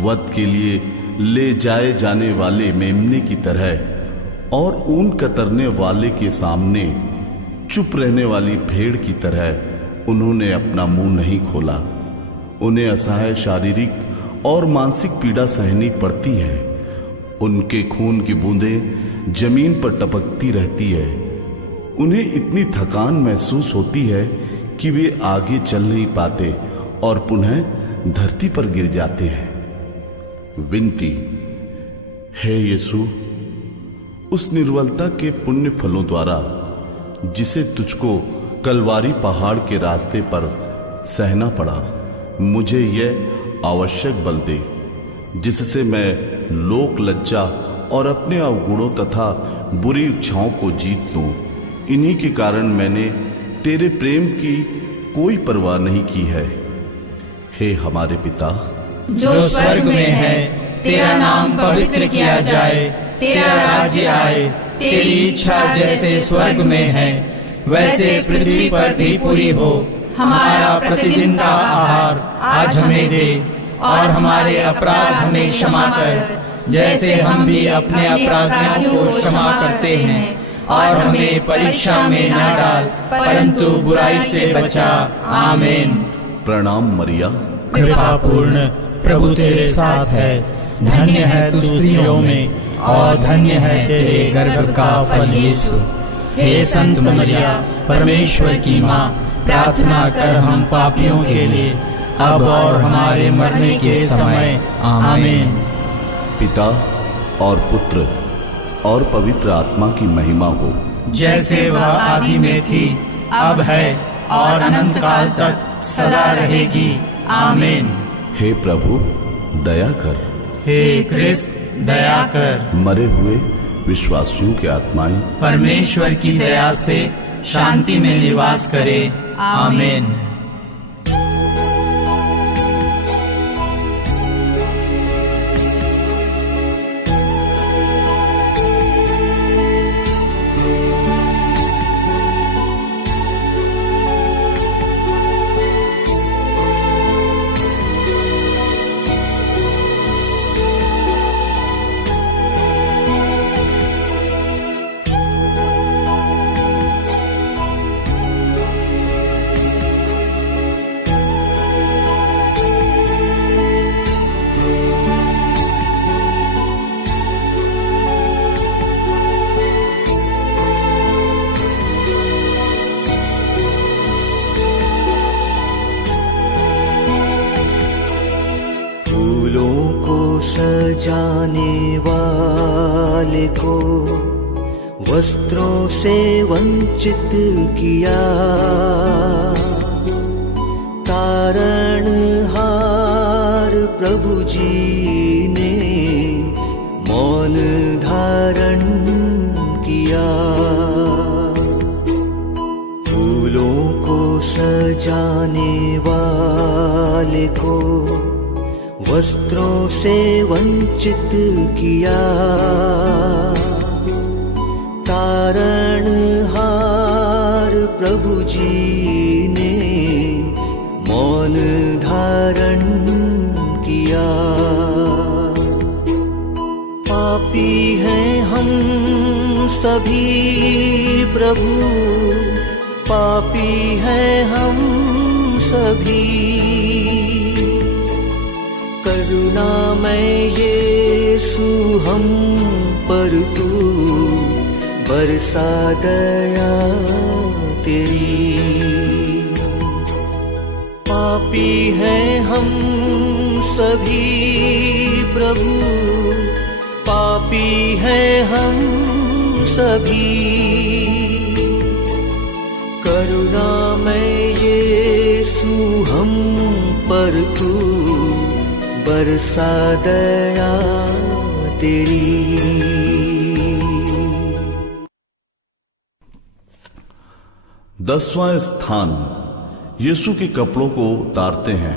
वध के लिए ले जाए जाने वाले मेमने की तरह और ऊन कतरने वाले के सामने चुप रहने वाली भेड़ की तरह उन्होंने अपना मुंह नहीं खोला। उन्हें असहाय शारीरिक और मानसिक पीड़ा सहनी पड़ती है। उनके खून की बूंदें जमीन पर टपकती रहती है। उन्हें इतनी थकान महसूस होती है कि वे आगे चल नहीं पाते और पुनः धरती पर गिर जाते हैं। विनती, हे यीशु, उस निर्बलता के पुण्य फलों द्वारा जिसे तुझको कलवारी पहाड़ के रास्ते पर सहना पड़ा, मुझे यह आवश्यक बल दे जिससे मैं लोक लज्जा और अपने अवगुणों तथा बुरी इच्छाओं को जीत लूं। इन्हीं के कारण मैंने तेरे प्रेम की कोई परवाह नहीं की है। हे हमारे पिता जो स्वर्ग में है, तेरा नाम पवित्र किया जाए, तेरा राज्य आए, तेरी इच्छा जैसे स्वर्ग में है वैसे इस पृथ्वी पर भी पूरी हो। हमारा प्रतिदिन का आहार आज हमें दे, और हमारे अपराध हमें क्षमा कर जैसे हम भी अपने अपराधियों को क्षमा करते हैं, और हमें परीक्षा में न डाल परंतु बुराई से बचा। आमीन। प्रणाम मरिया, कृपा पूर्ण, प्रभु तेरे साथ है। धन्य है तू स्त्रियों में और धन्य है तेरे गर्भ का फल यीशु। हे संत मरिया, परमेश्वर की माँ, प्रार्थना कर हम पापियों के लिए अब और हमारे मरने के समय। आमीन। पिता और पुत्र और पवित्र आत्मा की महिमा हो, जैसे वह आदि में थी, अब है और अनंत काल तक सदा रहेगी। आमीन। हे प्रभु दया कर, हे क्रिस्त दया कर। मरे हुए विश्वासियों की आत्माएं परमेश्वर की दया से शांति में निवास करे। आमीन। जाने वाले को वस्त्रों से वंचित किया, तारणहार प्रभु जी ने मौन धारण किया। फूलों को सजाने वाले को वस्त्रों से वंचित किया, तारणहार प्रभु जी ने मौन धारण किया। पापी हैं हम सभी प्रभु, पापी हैं हम सभी, करुणामय यीशु हम पर तू बरसा दया तेरी। पापी हैं हम सभी प्रभु, पापी हैं हम सभी, करुणामय यीशु हम पर तू बरसा दया तेरी। दसवां स्थान, यीशु के कपड़ों को उतारते हैं।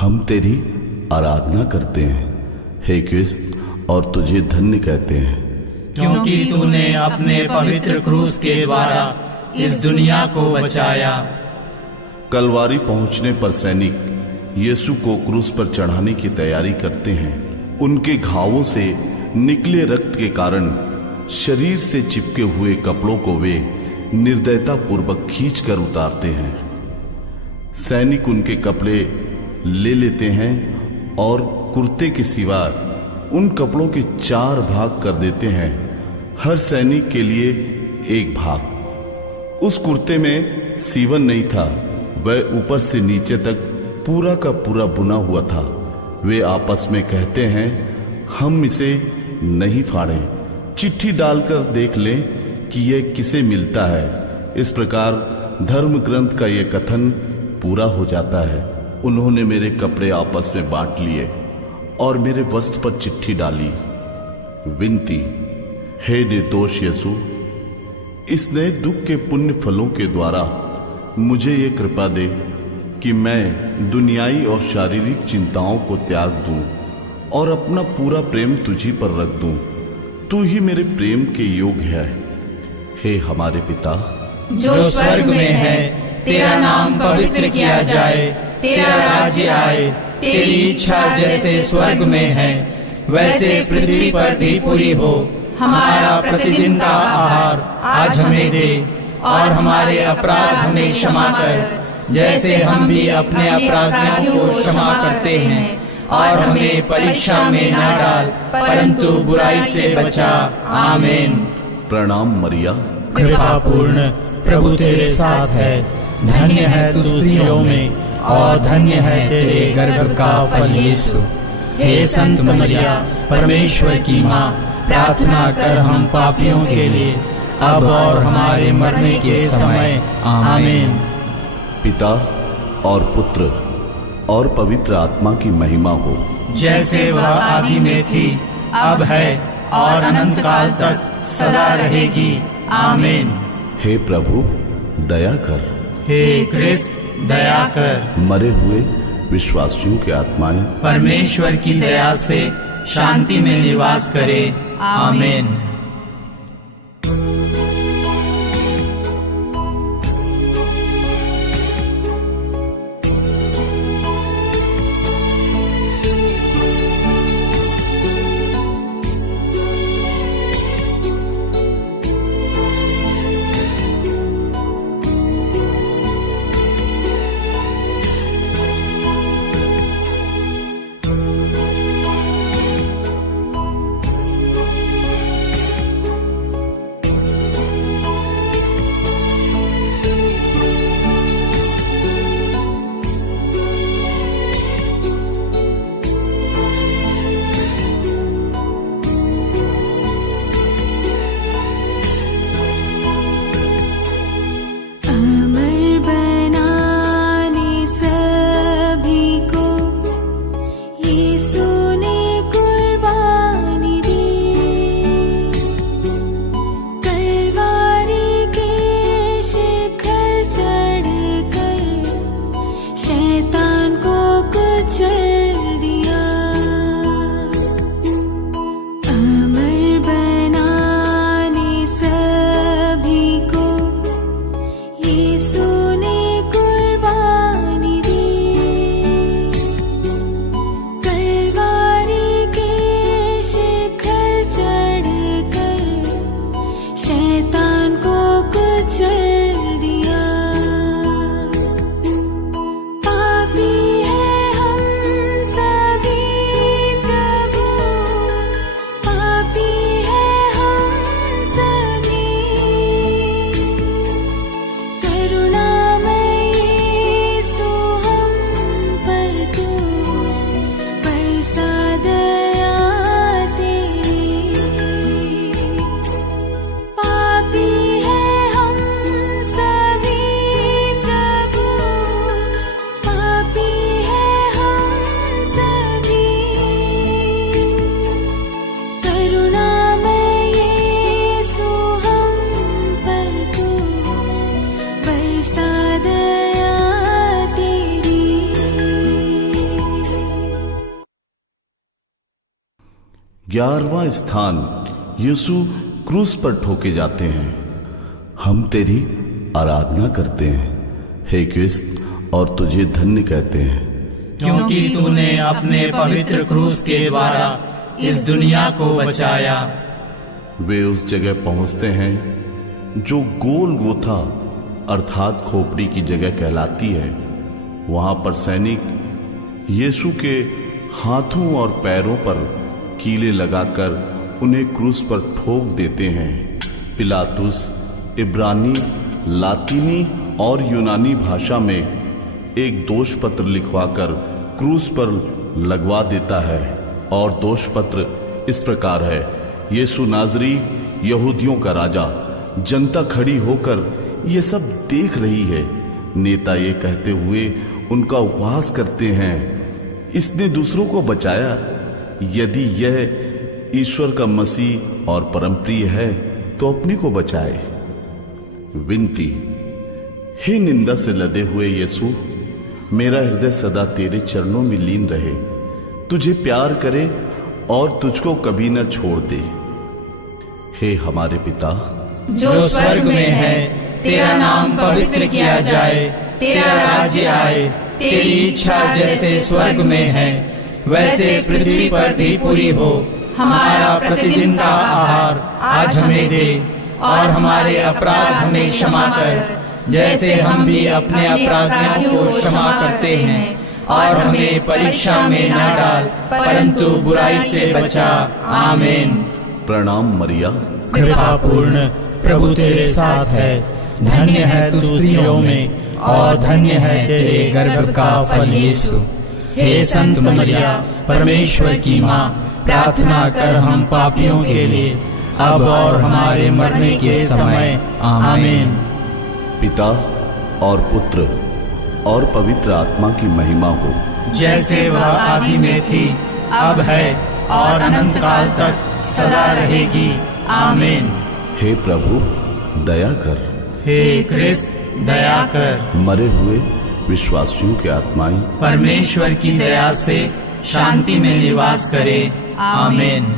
हम तेरी आराधना करते हैं हे क्रिस्त, और तुझे धन्य कहते हैं, क्योंकि तूने अपने पवित्र क्रूस के द्वारा इस दुनिया को बचाया। कलवारी पहुंचने पर सैनिक यीशु को क्रूस पर चढ़ाने की तैयारी करते हैं। उनके घावों से निकले रक्त के कारण शरीर से चिपके हुए कपड़ों को वे निर्दयता पूर्वक खींचकर उतारते हैं। सैनिक उनके कपड़े ले लेते हैं और कुर्ते के सिवा उन कपड़ों के 4 भाग कर देते हैं, हर सैनिक के लिए एक भाग। उस कुर्ते में सीवन नहीं था, वह ऊपर से नीचे तक पूरा का पूरा बुना हुआ था। वे आपस में कहते हैं, हम इसे नहीं फाड़ें, चिट्ठी डालकर देख लें कि यह किसे मिलता है। इस प्रकार धर्म ग्रंथ का यह कथन पूरा हो जाता है, उन्होंने मेरे कपड़े आपस में बांट लिए और मेरे वस्त्र पर चिट्ठी डाली। विनती, हे निर्दोष यीशु, इस नए दुख के पुण्य फलों के द्वारा मुझे ये कृपा दे कि मैं दुनियाई और शारीरिक चिंताओं को त्याग दूं और अपना पूरा प्रेम तुझी पर रख दूं। तू ही मेरे प्रेम के योग्य है। हे हमारे पिता जो स्वर्ग में है, तेरा नाम पवित्र किया जाए, तेरा राज्य आए, तेरी इच्छा जैसे स्वर्ग में है वैसे पृथ्वी पर भी पूरी हो। हमारा प्रतिदिन का आहार आज हमें दे, और हमारे अपराध हमें क्षमा कर, जैसे हम भी अपने अपराधियों को क्षमा करते हैं, और हमें परीक्षा में न डाल, परंतु बुराई से बचा। आमीन। प्रणाम मरिया, कृपा पूर्ण, प्रभु तेरे साथ है, धन्य है तू स्त्रियों में, और धन्य है तेरे गर्भ का फल यीशु। हे संत मरिया, परमेश्वर की माँ, प्रार्थना कर हम पापियों के लिए, अब और हमारे मरने के समय। आमीन। पिता और पुत्र और पवित्र आत्मा की महिमा हो, जैसे वह आदि में थी, अब है, और अनंत काल तक सदा रहेगी। आमीन। हे प्रभु दया कर, हे क्रिस्त दया कर। मरे हुए विश्वासियों की आत्माएं परमेश्वर की दया से शांति में निवास करे। आमीन। 11वां स्थान यीशु क्रूस पर ठोके जाते हैं। हम तेरी आराधना करते हैं हे क्रिस्त और तुझे धन्य कहते हैं, क्योंकि तूने अपने पवित्र क्रूस के द्वारा इस दुनिया को बचाया। वे उस जगह पहुंचते हैं जो गोलगोथा अर्थात खोपड़ी की जगह कहलाती है। वहां पर सैनिक यीशु के हाथों और पैरों पर कीले लगाकर उन्हें क्रूस पर ठोक देते हैं। पिलातुस इब्रानी, लातीनी और यूनानी भाषा में एक दोष पत्र लिखवाकर क्रूस पर लगवा देता है और दोष पत्र इस प्रकार है, यीशु नाजरी यहूदियों का राजा। जनता खड़ी होकर ये सब देख रही है। नेता ये कहते हुए उनका उपहास करते हैं, इसने दूसरों को बचाया। यदि यह ईश्वर का मसीह और परमप्रिय है तो अपने को बचाए। विनती, हे निंदा से लदे हुए यीशु, मेरा हृदय सदा तेरे चरणों में लीन रहे, तुझे प्यार करे और तुझको कभी न छोड़ दे। हे हमारे पिता जो स्वर्ग में है, तेरा नाम पवित्र किया जाए, तेरा राज्य आए, तेरी इच्छा जैसे स्वर्ग में है वैसे पृथ्वी पर भी पूरी हो। हमारा प्रतिदिन का आहार आज हमें दे और हमारे अपराध हमें क्षमा कर, जैसे हम भी अपने अपराधियों को क्षमा करते हैं, और हमें परीक्षा में न डाल परंतु बुराई से बचा। आमीन। प्रणाम मरिया, कृपा पूर्ण प्रभु तेरे साथ है, धन्य है तू स्त्रियों में और धन्य है तेरे गर्भ का फल यीशु। हे संत मरिया, परमेश्वर की माँ, प्रार्थना कर हम पापियों के लिए अब और हमारे मरने के समय। आमीन। पिता और पुत्र और पवित्र आत्मा की महिमा हो, जैसे वह आदि में थी, अब है और अनंत काल तक सदा रहेगी। आमीन। हे प्रभु दया कर, हे क्रिस्त दया कर। मरे हुए विश्वासियों की आत्माएं परमेश्वर की दया से शांति में निवास करे। आमीन।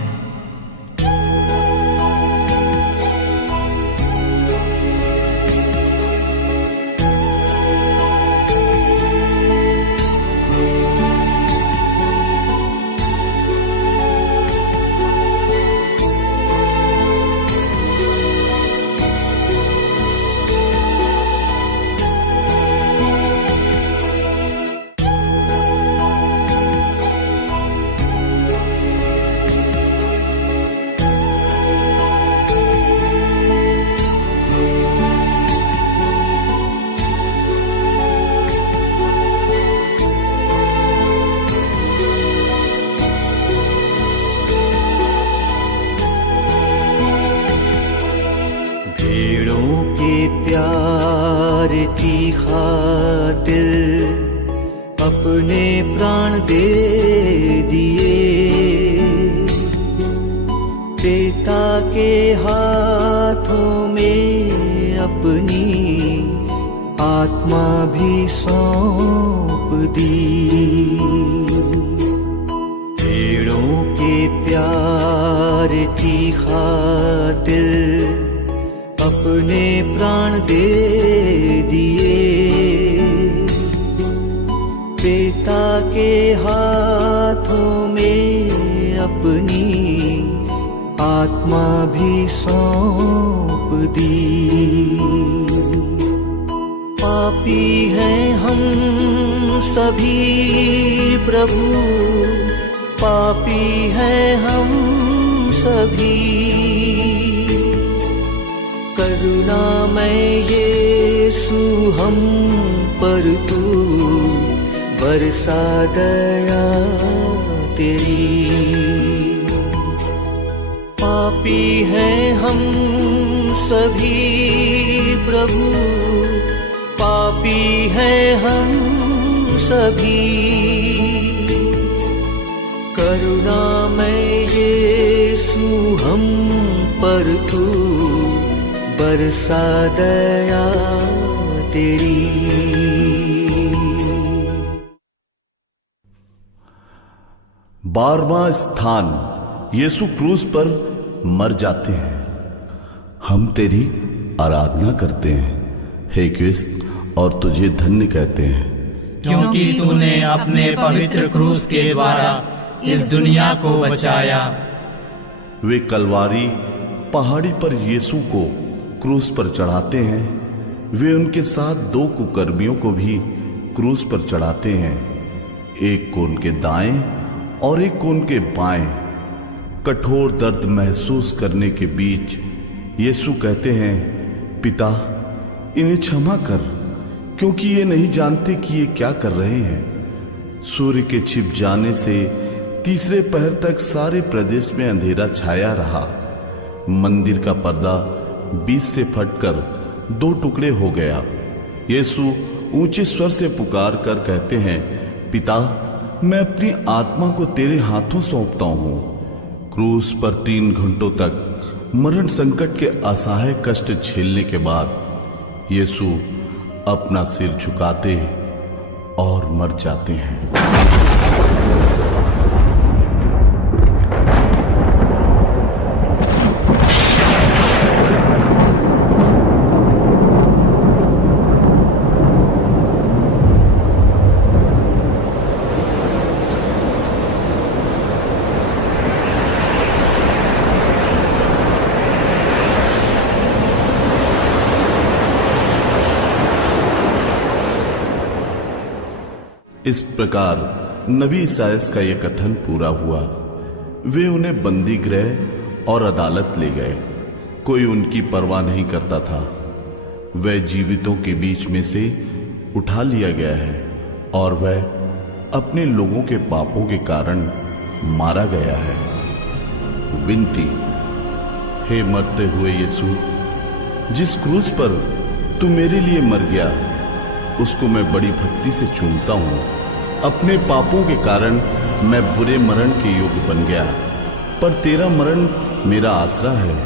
प्यार की खातिर अपने प्राण दे दिए, पिता के हाथों में अपनी आत्मा भी सौंप दी। भेड़ों के प्यार की खातिर अपने प्राण दे दिए, पिता के हाथों में अपनी आत्मा भी सौंप दी। पापी हैं हम सभी प्रभु, पापी हैं हम सभी, करुणामय यीशु हम पर तू बरसा दया तेरी। पापी हैं हम सभी प्रभु, पापी हैं हम सभी, करुणामय यीशु हम पर तू बरसा दया तेरी। बारहवां स्थान यीशु क्रूस पर मर जाते हैं। हम तेरी आराधना करते हैं हे क्रिस्त, और तुझे धन्य कहते हैं, क्योंकि तूने अपने पवित्र क्रूस के द्वारा इस दुनिया को बचाया। वे कलवारी पहाड़ी पर यीशु को क्रूस पर चढ़ाते हैं। वे उनके साथ 2 कुकर्मियों को भी क्रूस पर चढ़ाते हैं, एक को उनके दाएं और एक को उनके बाएं। कठोर दर्द महसूस करने के बीच यीशु कहते हैं, पिता इन्हें क्षमा कर, क्योंकि ये नहीं जानते कि ये क्या कर रहे हैं। सूर्य के छिप जाने से तीसरे पहर तक सारे प्रदेश में अंधेरा छाया रहा। मंदिर का पर्दा बीच से फटकर 2 टुकड़े हो गया। यीशु ऊंचे स्वर से पुकार कर कहते हैं, पिता मैं अपनी आत्मा को तेरे हाथों सौंपता हूं। क्रूस पर 3 घंटों तक मरण संकट के असहाय कष्ट झेलने के बाद यीशु अपना सिर झुकाते और मर जाते हैं। इस प्रकार नबी ईसायास का यह कथन पूरा हुआ। वे उन्हें बंदी गृह और अदालत ले गए। कोई उनकी परवाह नहीं करता था। वह जीवितों के बीच में से उठा लिया गया है और वह अपने लोगों के पापों के कारण मारा गया है। विनती, हे मरते हुए यीशु, जिस क्रूस पर तू मेरे लिए मर गया, उसको मैं बड़ी भक्ति से चूमता हूं। अपने पापों के कारण मैं बुरे मरण के योग्य बन गया, पर तेरा मरण मेरा आसरा है।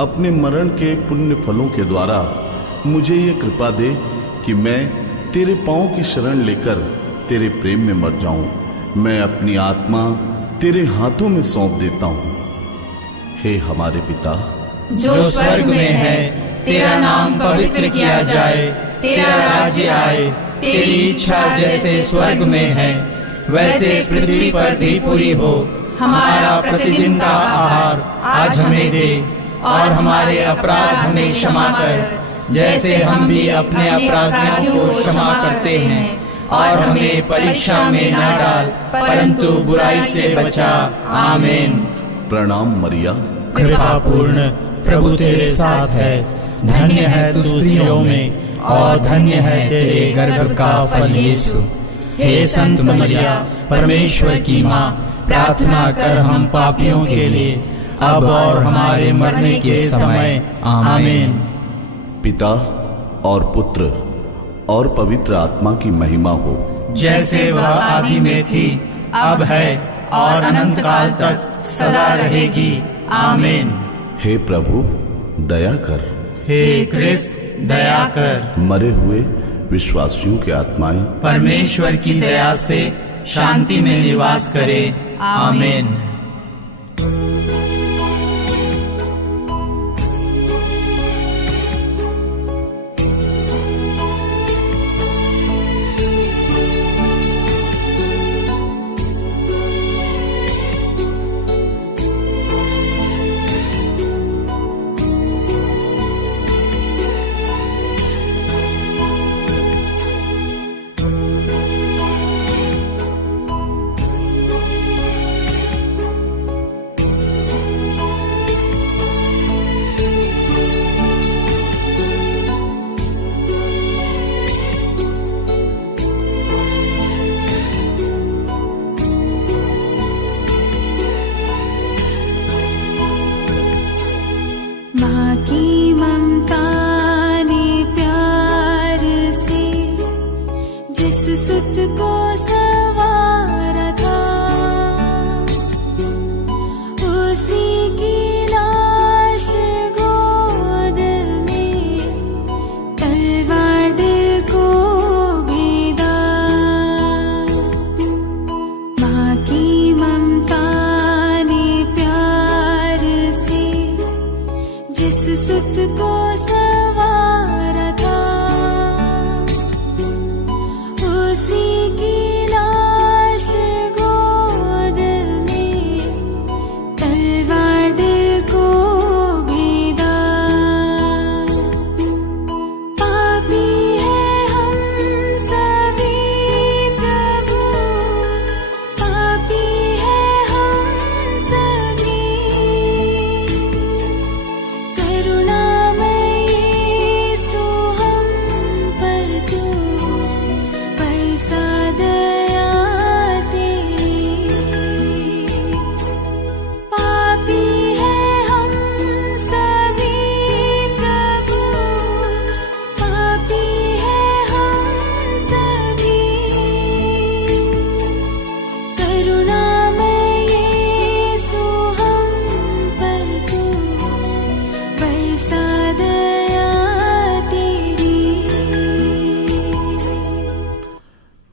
अपने मरण के पुण्य फलों के द्वारा मुझे ये कृपा दे कि मैं तेरे पांव की शरण लेकर तेरे प्रेम में मर जाऊं। मैं अपनी आत्मा तेरे हाथों में सौंप देता हूं। हे हमारे पिता जो स्वर्ग में है, तेरा नाम पवित्र किया जाए, तेरा राज्य आए, तेरी इच्छा जैसे स्वर्ग में है वैसे इस पृथ्वी पर भी पूरी हो। हमारा प्रतिदिन का आहार आज हमें दे, और हमारे अपराध हमें क्षमा कर, जैसे हम भी अपने अपराधियों को क्षमा करते हैं, और हमें परीक्षा में न डाल, परंतु बुराई से बचा। आमीन। प्रणाम मरिया, कृपा पूर्ण, प्रभु तेरे साथ है। धन्य है तू स्त्रियों में, और धन्य है तेरे गर्भ का फल यीशु। हे संत मरिया, परमेश्वर की माँ, प्रार्थना कर हम पापियों के लिए, अब और हमारे मरने के समय। आमीन। पिता और पुत्र और पवित्र आत्मा की महिमा हो, जैसे वह आदि में थी, अब है, और अनंत काल तक सदा रहेगी। आमीन। हे प्रभु दया कर। हे क्रिस्त दया कर। मरे हुए विश्वासियों की आत्माएं परमेश्वर की दया से शांति में निवास करे। आमीन।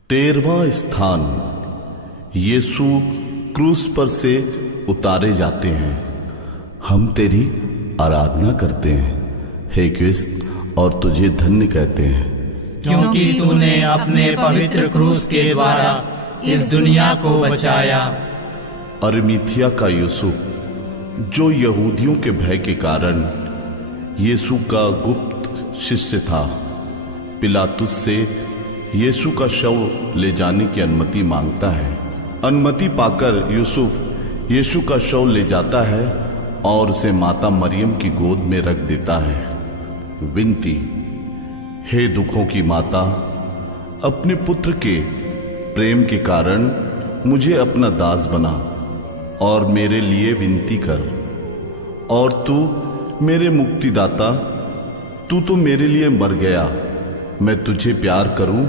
13वां स्थान, यीशु क्रूस पर से उतारे जाते हैं। हम तेरी आराधना करते हैं हे क्रिस्त, और तुझे धन्य कहते हैं, क्योंकि तूने अपने पवित्र क्रूस के द्वारा इस दुनिया को बचाया। अरिमथिया का यूसुफ, जो यहूदियों के भय के कारण यीशु का गुप्त शिष्य था, पिलातुस से यीशु का शव ले जाने की अनुमति मांगता है। अनुमति पाकर यूसुफ यीशु का शव ले जाता है और उसे माता मरियम की गोद में रख देता है। विनती, हे दुखों की माता, अपने पुत्र के प्रेम के कारण मुझे अपना दास बना और मेरे लिए विनती कर। और तू मेरे मुक्तिदाता, तू तो मेरे लिए मर गया। मैं तुझे प्यार करूं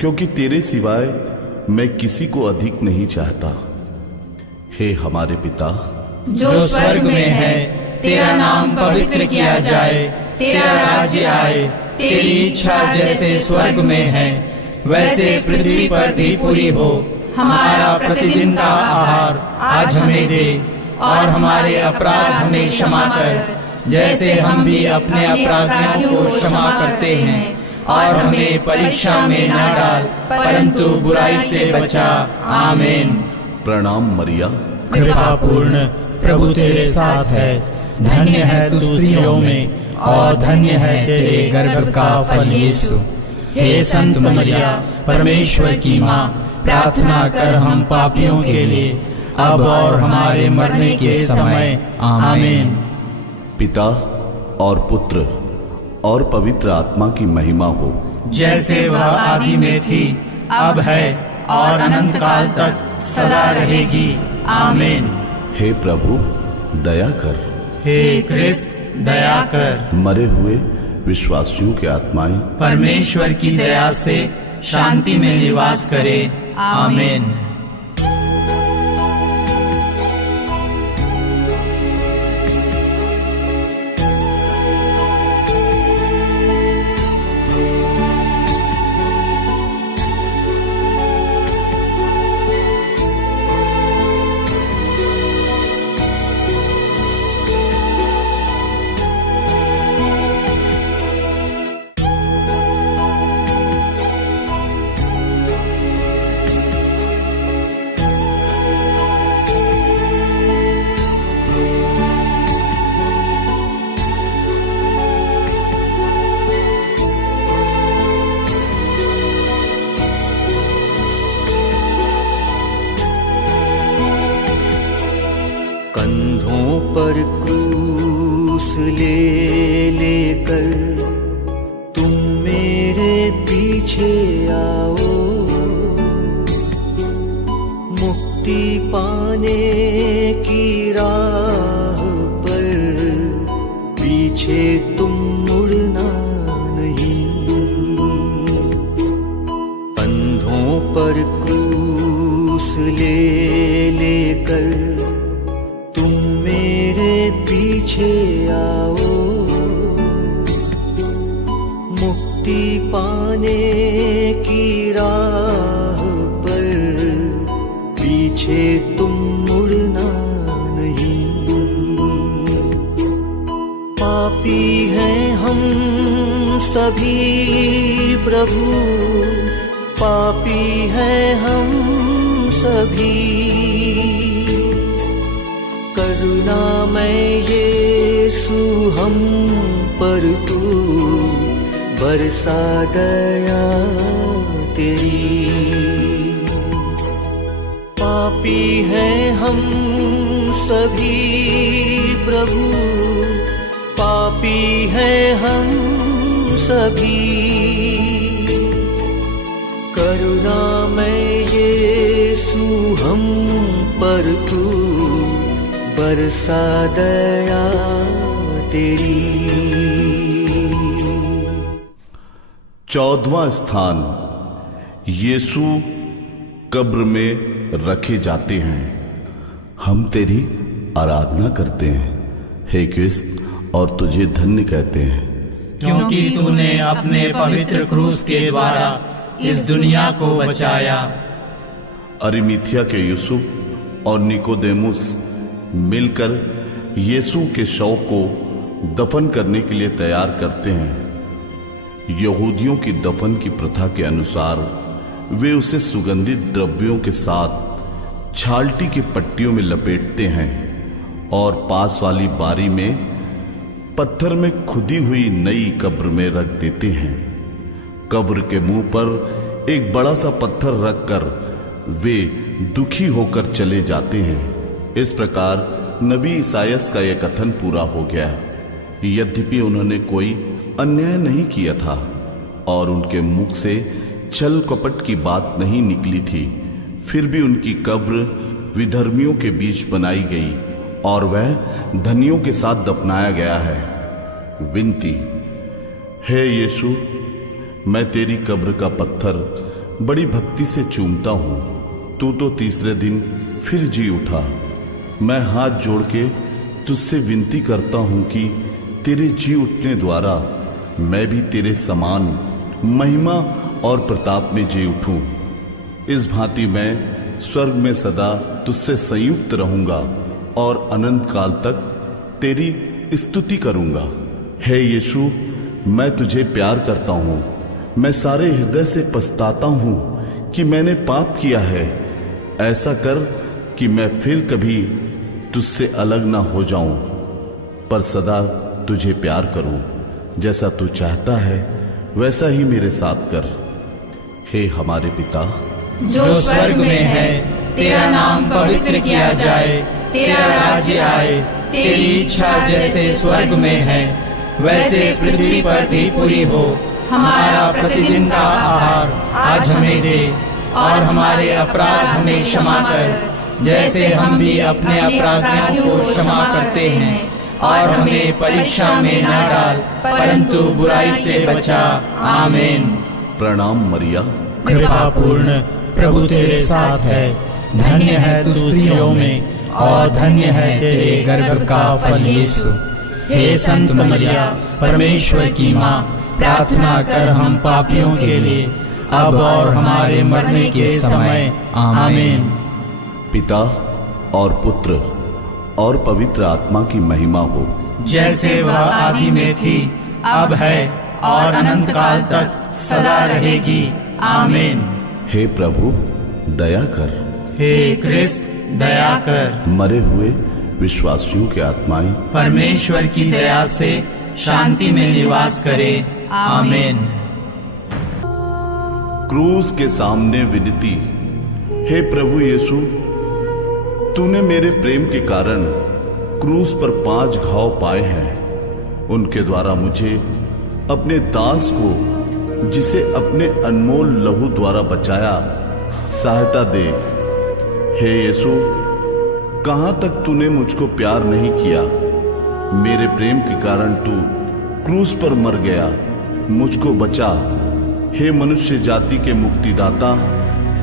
क्योंकि तेरे सिवाय मैं किसी को अधिक नहीं चाहता। हे हमारे पिता, जो स्वर्ग में है, तेरा नाम पवित्र किया जाए, तेरा राज्य आए, तेरी इच्छा जैसे स्वर्ग में है वैसे पृथ्वी पर भी पूरी हो। हमारा प्रतिदिन का आहार आज हमें दे, और हमारे अपराध हमें क्षमा कर, जैसे हम भी अपने अपराधियों को क्षमा करते हैं। और हमें परीक्षा में न डाल, परंतु बुराई से बचा। आमीन। प्रणाम मरिया, कृपा पूर्ण, प्रभु तेरे साथ है। धन्य है तू स्त्रियों में, और धन्य है तेरे गर्भ का फल यीशु। हे संत मरिया, परमेश्वर की माँ, प्रार्थना कर हम पापियों के लिए, अब और हमारे मरने के समय। आमीन। पिता और पुत्र और पवित्र आत्मा की महिमा हो, जैसे वह आदि में थी, अब है, और अनंत काल तक सदा रहेगी। आमीन। हे प्रभु दया कर, हे क्रिस्त दया कर। मरे हुए विश्वासियों की आत्माएं परमेश्वर की दया से शांति में निवास करे। आमीन। कंधों पर क्रूस ले लेकर तुम मेरे पीछे आओ, मुक्ति पाने की राह पर पीछे तुम मुड़ना नहीं। कंधों पर क्रूस ले लेकर पीछे आओ, मुक्ति पाने की राह पर पीछे तुम मुड़ना नहीं। पापी हैं हम सभी प्रभु, पापी हैं हम सभी। करुणामय यीशु हम पर तू बरसा दया तेरी। पापी हैं हम सभी प्रभु, पापी हैं हम सभी। करुणामय यीशु हम पर तू बरसा दया तेरी। 14वां स्थान, यीशु कब्र में रखे जाते हैं। हम तेरी आराधना करते हैं हे क्रिस्त, और तुझे धन्य कहते हैं, क्योंकि तूने अपने पवित्र क्रूस के द्वारा इस दुनिया को बचाया। अरिमथिया के यूसुफ और निकोदेमुस मिलकर यीशु के शव को दफन करने के लिए तैयार करते हैं। यहूदियों की दफन की प्रथा के अनुसार वे उसे सुगंधित द्रव्यों के साथ छालटी की पट्टियों में लपेटते हैं और पास वाली बारी में पत्थर में खुदी हुई नई कब्र में रख देते हैं। कब्र के मुंह पर एक बड़ा सा पत्थर रखकर वे दुखी होकर चले जाते हैं। इस प्रकार नबी ईसायास का यह कथन पूरा हो गया। यद्यपि उन्होंने कोई अन्याय नहीं किया था और उनके मुख से छल कपट की बात नहीं निकली थी, फिर भी उनकी कब्र विधर्मियों के बीच बनाई गई और वह धनियों के साथ दफनाया गया है। विनती, हे यीशु, मैं तेरी कब्र का पत्थर बड़ी भक्ति से चूमता हूं। तू तो तीसरे दिन फिर जी उठा। मैं हाथ जोड़ के तुझसे विनती करता हूं कि तेरे जी उठने द्वारा मैं भी तेरे समान महिमा और प्रताप में जी उठूं। इस भांति मैं स्वर्ग में सदा तुझसे संयुक्त रहूंगा और अनंत काल तक तेरी स्तुति करूंगा। हे यीशु, मैं तुझे प्यार करता हूं। मैं सारे हृदय से पछताता हूं कि मैंने पाप किया है। ऐसा कर कि मैं फिर कभी तुझसे अलग ना हो जाऊं, पर सदा तुझे प्यार करूं। जैसा तू चाहता है वैसा ही मेरे साथ कर। हे हमारे पिता जो स्वर्ग में है, तेरा नाम पवित्र किया जाए, तेरा राज्य आए, तेरी इच्छा जैसे स्वर्ग में है वैसे इस पृथ्वी पर भी पूरी हो। हमारा प्रतिदिन का आहार आज हमें दे और हमारे अपराध हमें क्षमा कर, जैसे हम भी अपने अपराधियों को क्षमा करते हैं, और हमें परीक्षा में न डाल, परंतु बुराई से बचा। आमीन। प्रणाम मरिया, कृपा पूर्ण, प्रभु तेरे साथ है। धन्य है तू स्त्रियों में और धन्य है तेरे गर्भ का फल यीशु। हे संत मरिया, परमेश्वर की माँ, प्रार्थना कर हम पापियों के लिए, अब और हमारे मरने के समय। आमीन। पिता और पुत्र और पवित्र आत्मा की महिमा हो, जैसे वह आदि में थी, अब है और अनंत काल तक सदा रहेगी। आमीन। हे प्रभु दया कर। हे क्रिस्त दया कर। मरे हुए विश्वासियों की आत्माएं परमेश्वर की दया से शांति में निवास करे। आमीन। क्रूस के सामने विनती। हे प्रभु यीशु, तूने मेरे प्रेम के कारण क्रूस पर 5 घाव पाए हैं। उनके द्वारा मुझे अपने दास को, जिसे अपने अनमोल लहू द्वारा बचाया, सहायता दे। हे यीशु, कहां तक तूने मुझको प्यार नहीं किया। मेरे प्रेम के कारण तू क्रूस पर मर गया। मुझको बचा। हे मनुष्य जाति के मुक्तिदाता,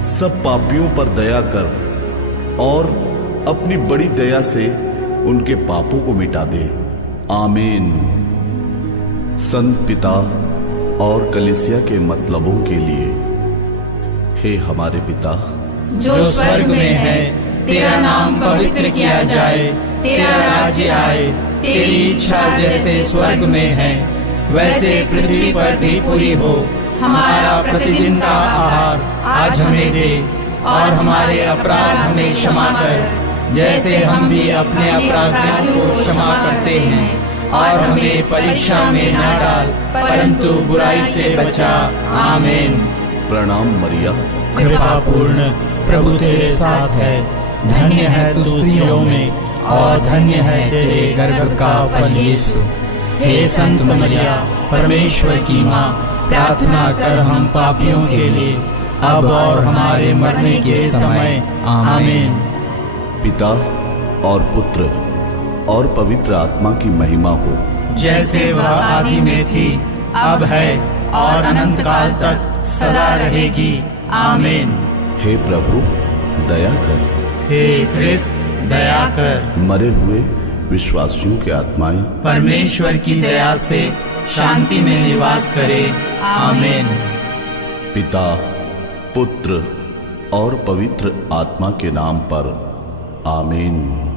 सब पापियों पर दया कर और अपनी बड़ी दया से उनके पापों को मिटा दे। आमीन। संत पिता और कलीसिया के मतलबों के लिए। हे हमारे पिता जो स्वर्ग में है, तेरा नाम पवित्र किया जाए, तेरा राज्य आए, तेरी इच्छा जैसे स्वर्ग में है वैसे इस पृथ्वी पर भी पूरी हो। हमारा प्रतिदिन का आहार आज हमें दे और हमारे अपराध हमें क्षमा कर, जैसे हम भी अपने अपराधियों को क्षमा करते हैं, और हमें परीक्षा में न डाल, परंतु बुराई से बचा। आमीन। प्रणाम मरिया, कृपा पूर्ण, प्रभु तेरे साथ है। धन्य है तू स्त्रियों में और धन्य है तेरे गर्भ का फल यीशु। हे संत मरिया, परमेश्वर की माँ, प्रार्थना कर हम पापियों के लिए, अब और हमारे मरने के समय। आमीन। पिता और पुत्र और पवित्र आत्मा की महिमा हो, जैसे वह आदि में थी, अब है और अनंत काल तक सदा रहेगी। आमीन। हे प्रभु दया कर। हे क्रिस्त दया कर। मरे हुए विश्वासियों की आत्माएं परमेश्वर की दया से शांति में निवास करे। आमीन। पिता, पुत्र और पवित्र आत्मा के नाम पर आमीन।